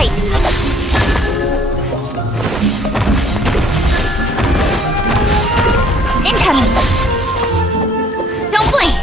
fight! Incoming! Don't blink!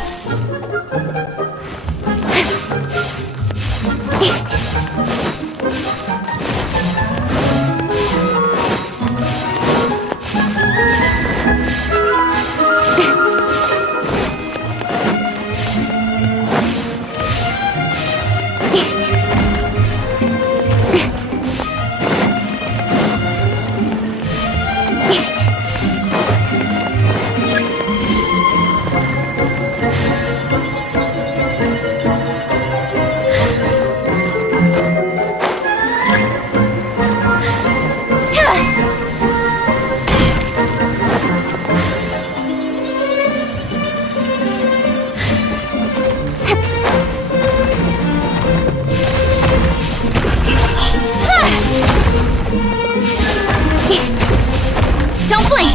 Don't blink!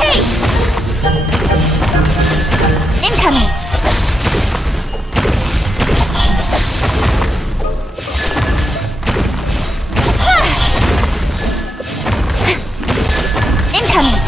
Hey! Incoming! Incoming!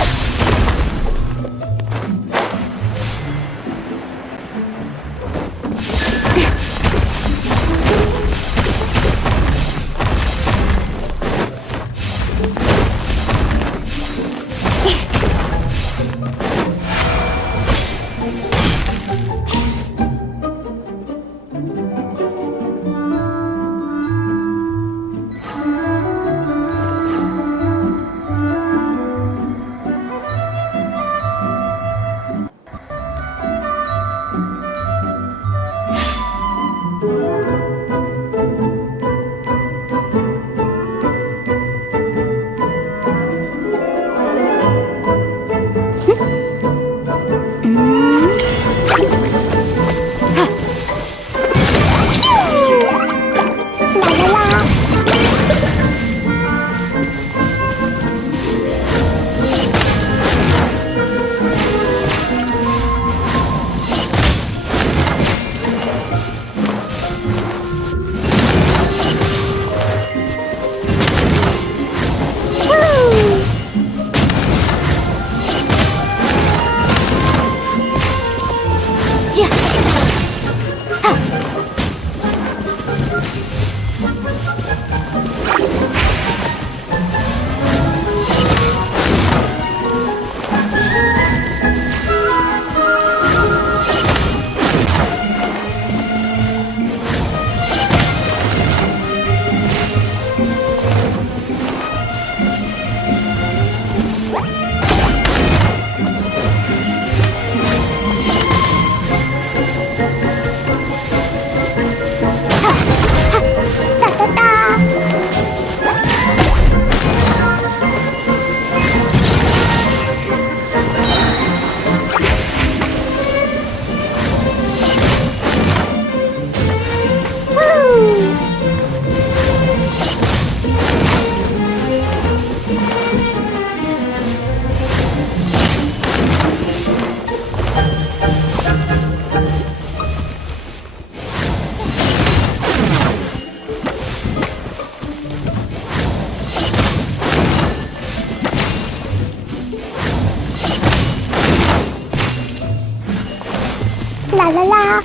La la la.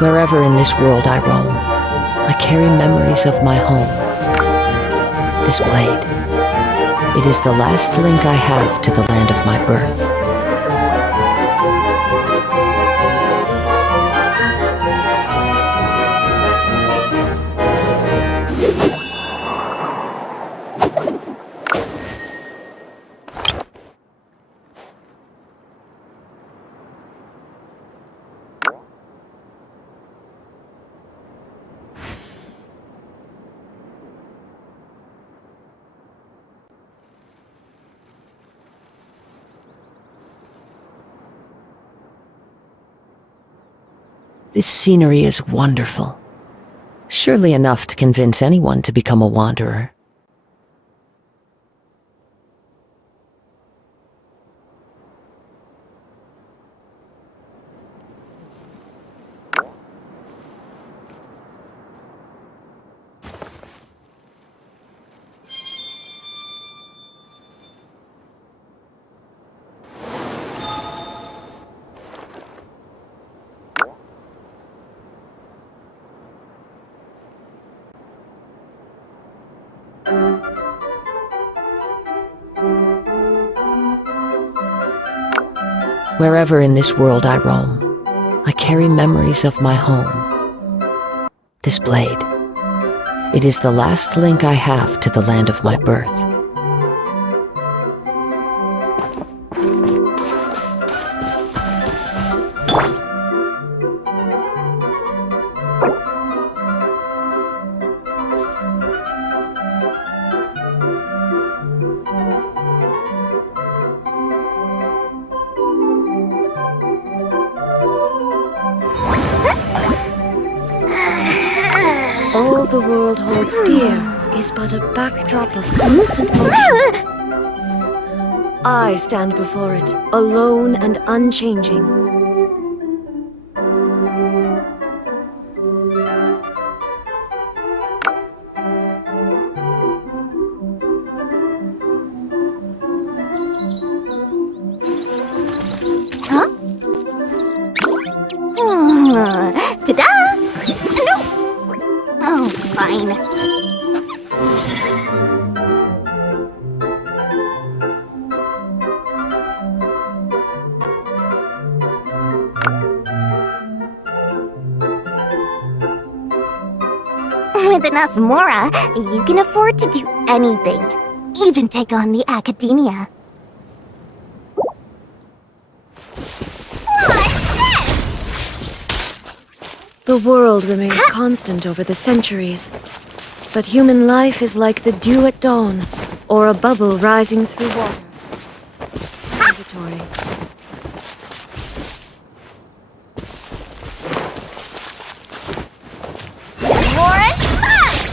Wherever in this world I roam, I carry memories of my home. This blade, it is the last link I have to the land of my birth. This scenery is wonderful. Surely enough to convince anyone to become a wanderer. Wherever in this world I roam, I carry memories of my home. This blade, it is the last link I have to the land of my birth. All the world holds dear is but a backdrop of constant motion. I stand before it, alone and unchanging. Ta-da! No! Oh, fine. With enough Mora, you can afford to do anything. Even take on the academia. The world remains constant over the centuries, but human life is like the dew at dawn, or a bubble rising through water. Transitory. More smash!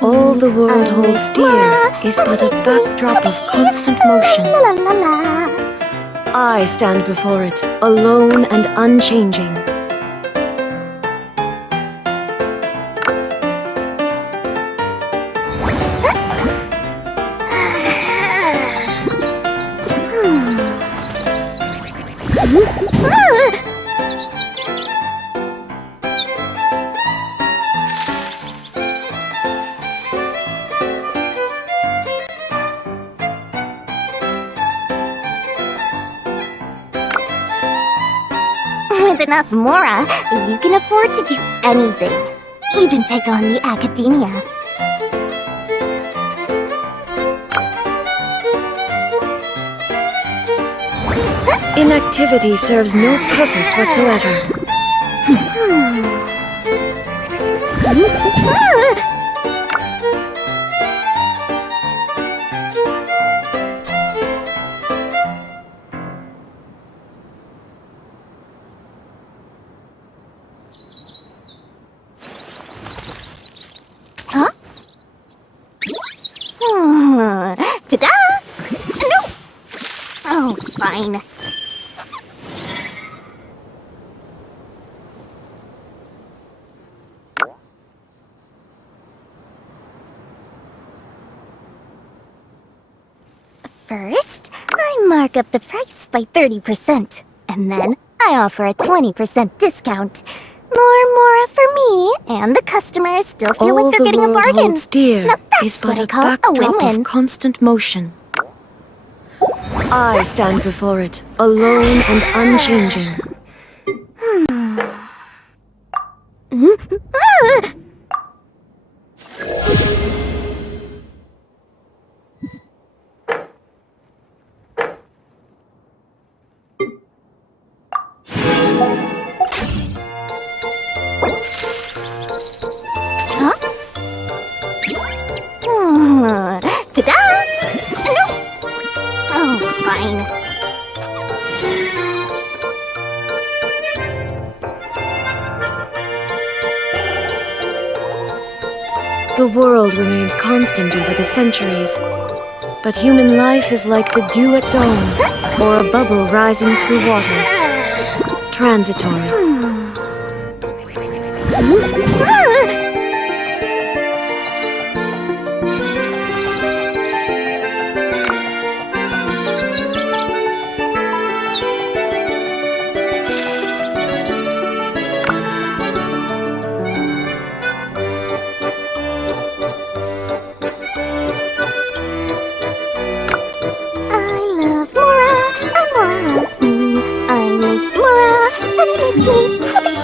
All the world holds dear is but a backdrop of constant motion. I stand before it, alone and unchanging. With enough Mora, you can afford to do anything. Even take on the academia. Inactivity serves no purpose whatsoever. Huh? Ta-da! No! Oh, fine. First, I mark up the price by 30%, and then I offer a 20% discount. More Mora for me, and the customers still feel All like they're the getting a world bargain. holds dear Now that's is what but I a call a backdrop win-win. of constant motion. I stand before it, alone and unchanging. Huh? Ta-da! No! Oh, fine. The world remains constant over the centuries, but human life is like the dew at dawn, or a bubble rising through water. Transitory. I love Mora, and Mora loves me. I make Mora, and it makes me happy.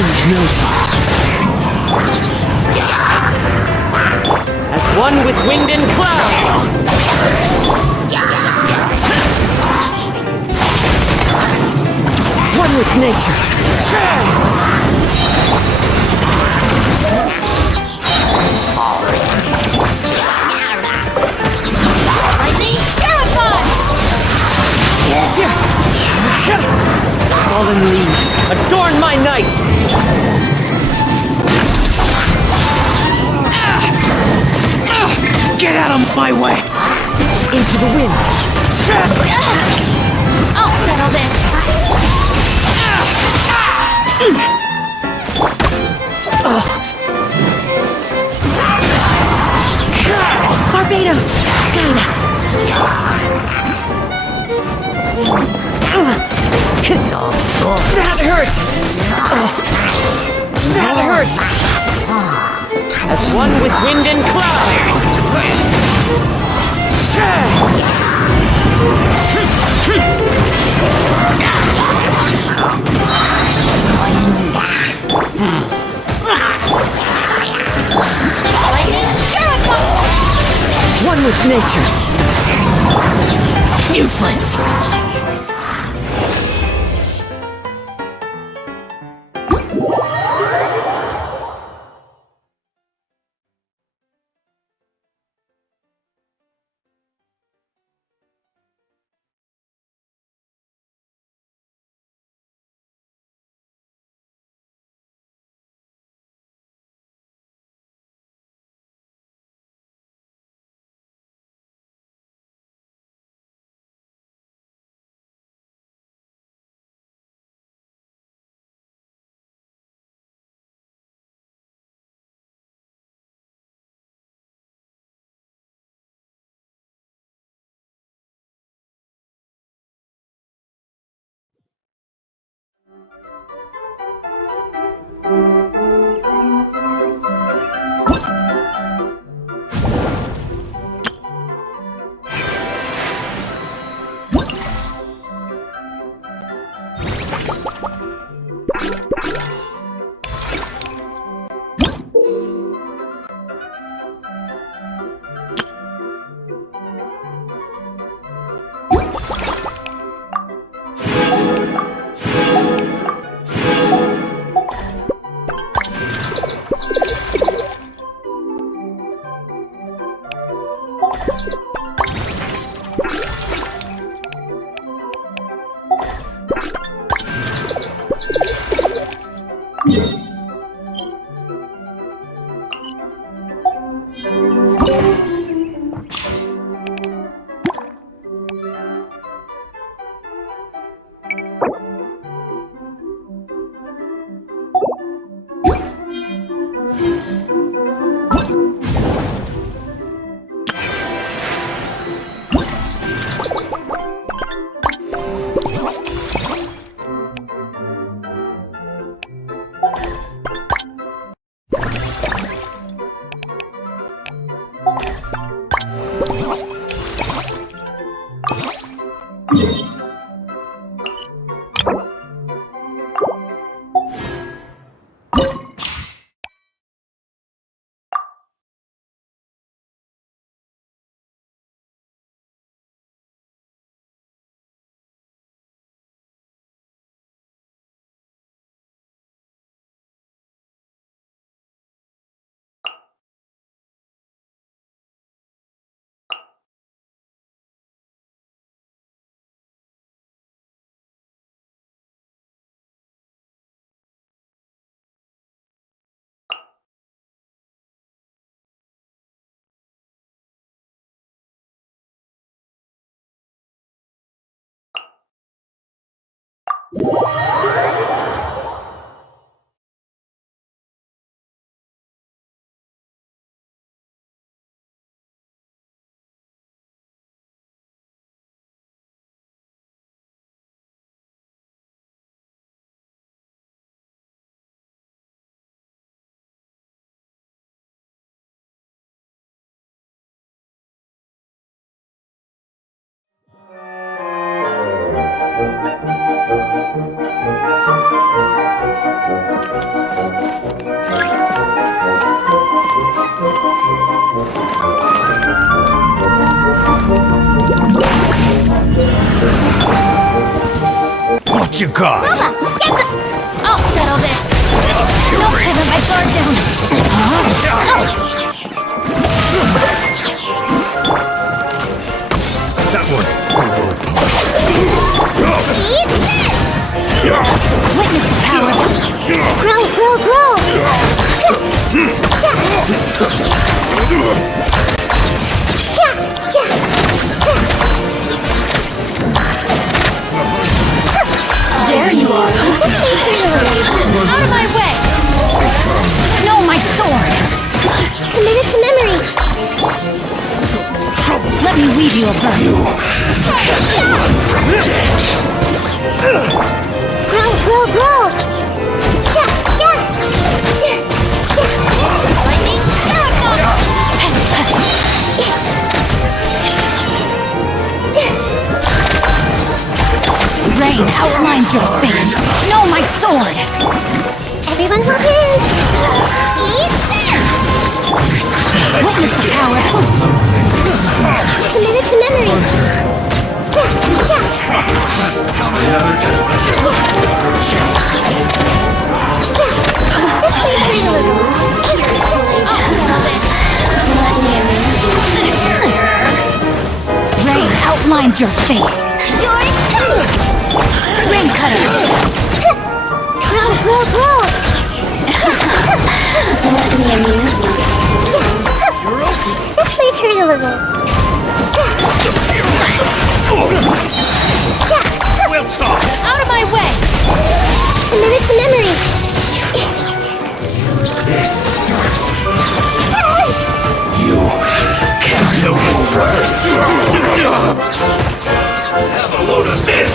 wind knows me. As one with wind and cloud. One with nature. Fallen leaves, adorn my night! Get out of my way! Into the wind! I'll settle this. Barbados, guide us. That hurts! That hurts! As one with wind and cloud! One with nature! Useless! what you got? I'll settle this. No, I have my guard down. That one. Eat this! Witness the power. Grow, grow, grow! There you are. Out of my way! No, my sword! Committed to memory! Let me weave you a bow. Grow, grow, grow! Lightning Rain outlines your fate. No, my sword! Everyone focus! Eat this! Witness the power. Committed to memory! This may hurt a little. Rain outlines your fate. Your toast! Rain cutter. Grow, grow, grow! Let me amuse myself. This may hurt a little. We'll talk. Out of my way! Committed to memory. Use this first. You can kill me first. Have a load of this.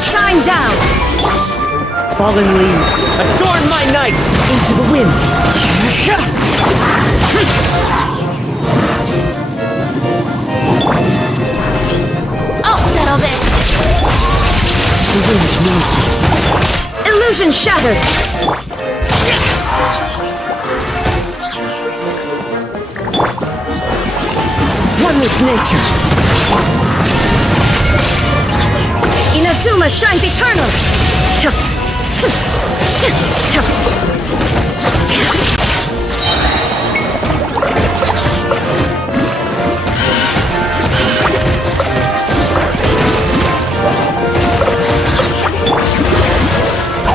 Shine down! Fallen leaves, adorn my night into the wind. I'll settle this. The wind knows me. Illusion shattered. One with nature. Inazuma shines eternal.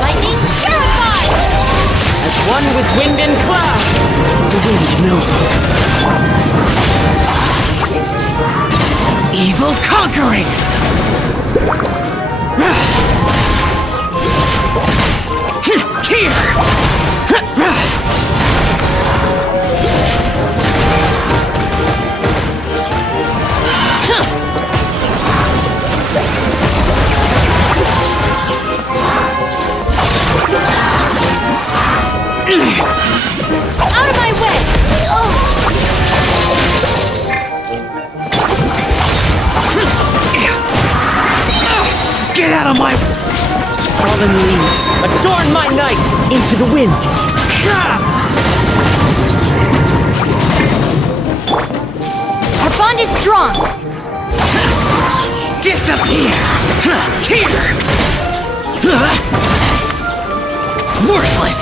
Lightning terrified. As one with wind and cloud. The wind knows me. Evil conquering! Out of my way! Get out of my... Fallen leaves, adorn my night into the wind. strong! Disappear! Here! Worthless!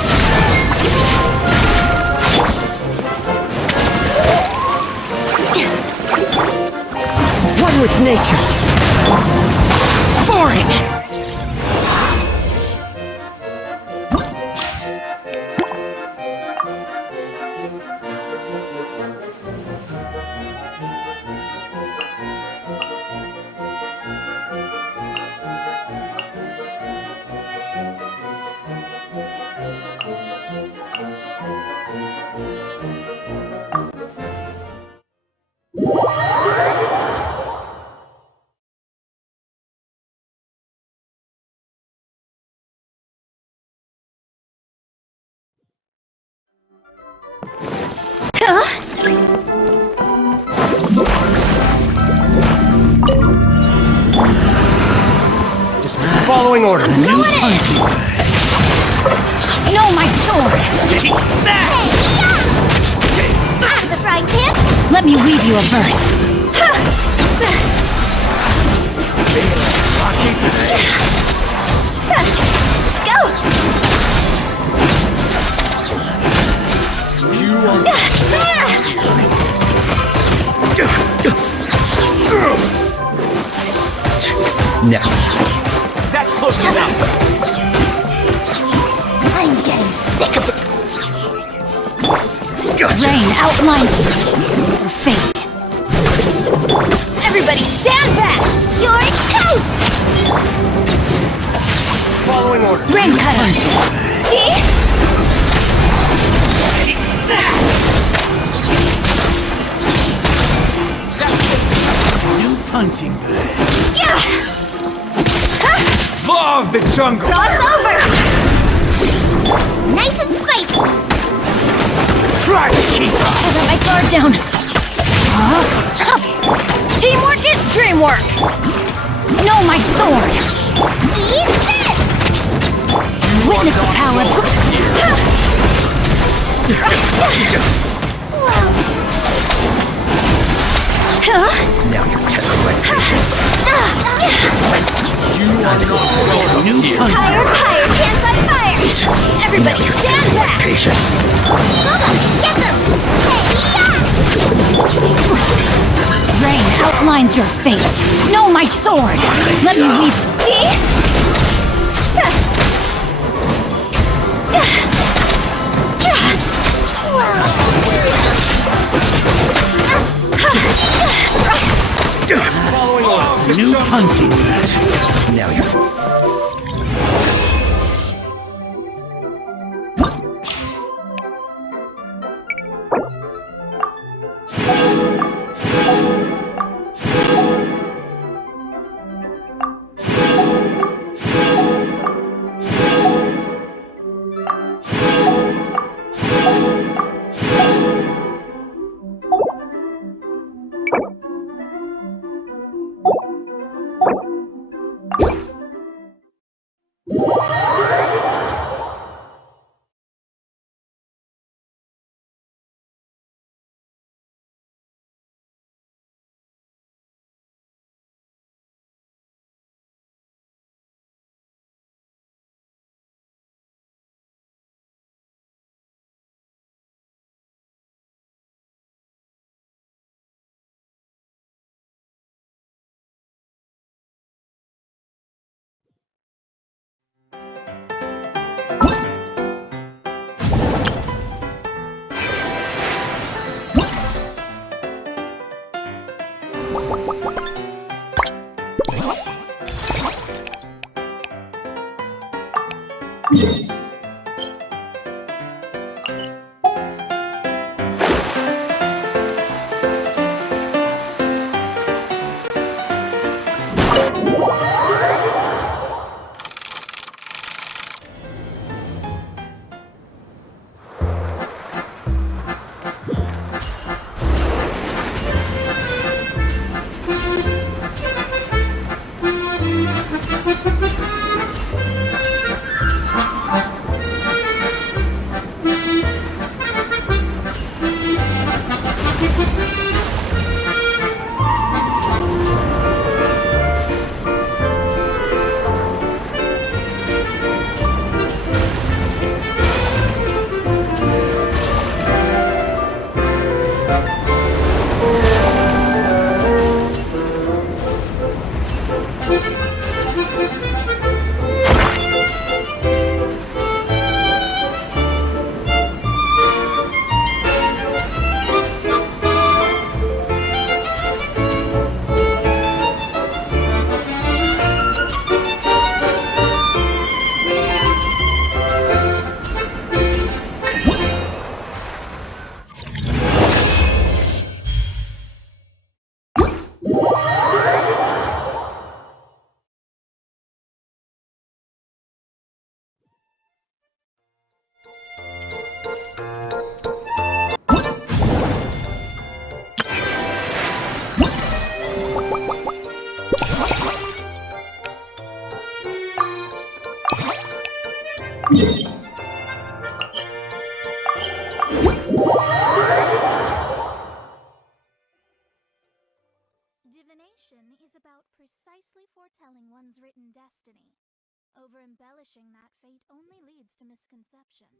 One with nature! Foreign! Just following orders. No, my sword! Out of the frying pan! Let me weave you a verse. Go! Now. That's close enough. I'm getting sick of it. Rain outlines your fate. Everybody stand back! You're toast! Following orders. Rain cutter! See? New punching bag. Law of the jungle. It's over! Nice and spicy! Try to keep up. I let my guard down. Teamwork is dreamwork! Know my sword! Eat this! Witness the power of... Now you're testing my patience. New punch. Higher, higher, hands on fire! Everybody stand back! Patience. Get them! Hey, Rain outlines your fate. Know my sword! Let me weave... see? Following orders. New punching bag. Now you're... Divination is about precisely foretelling one's written destiny. Over-embellishing that fate only leads to misconception.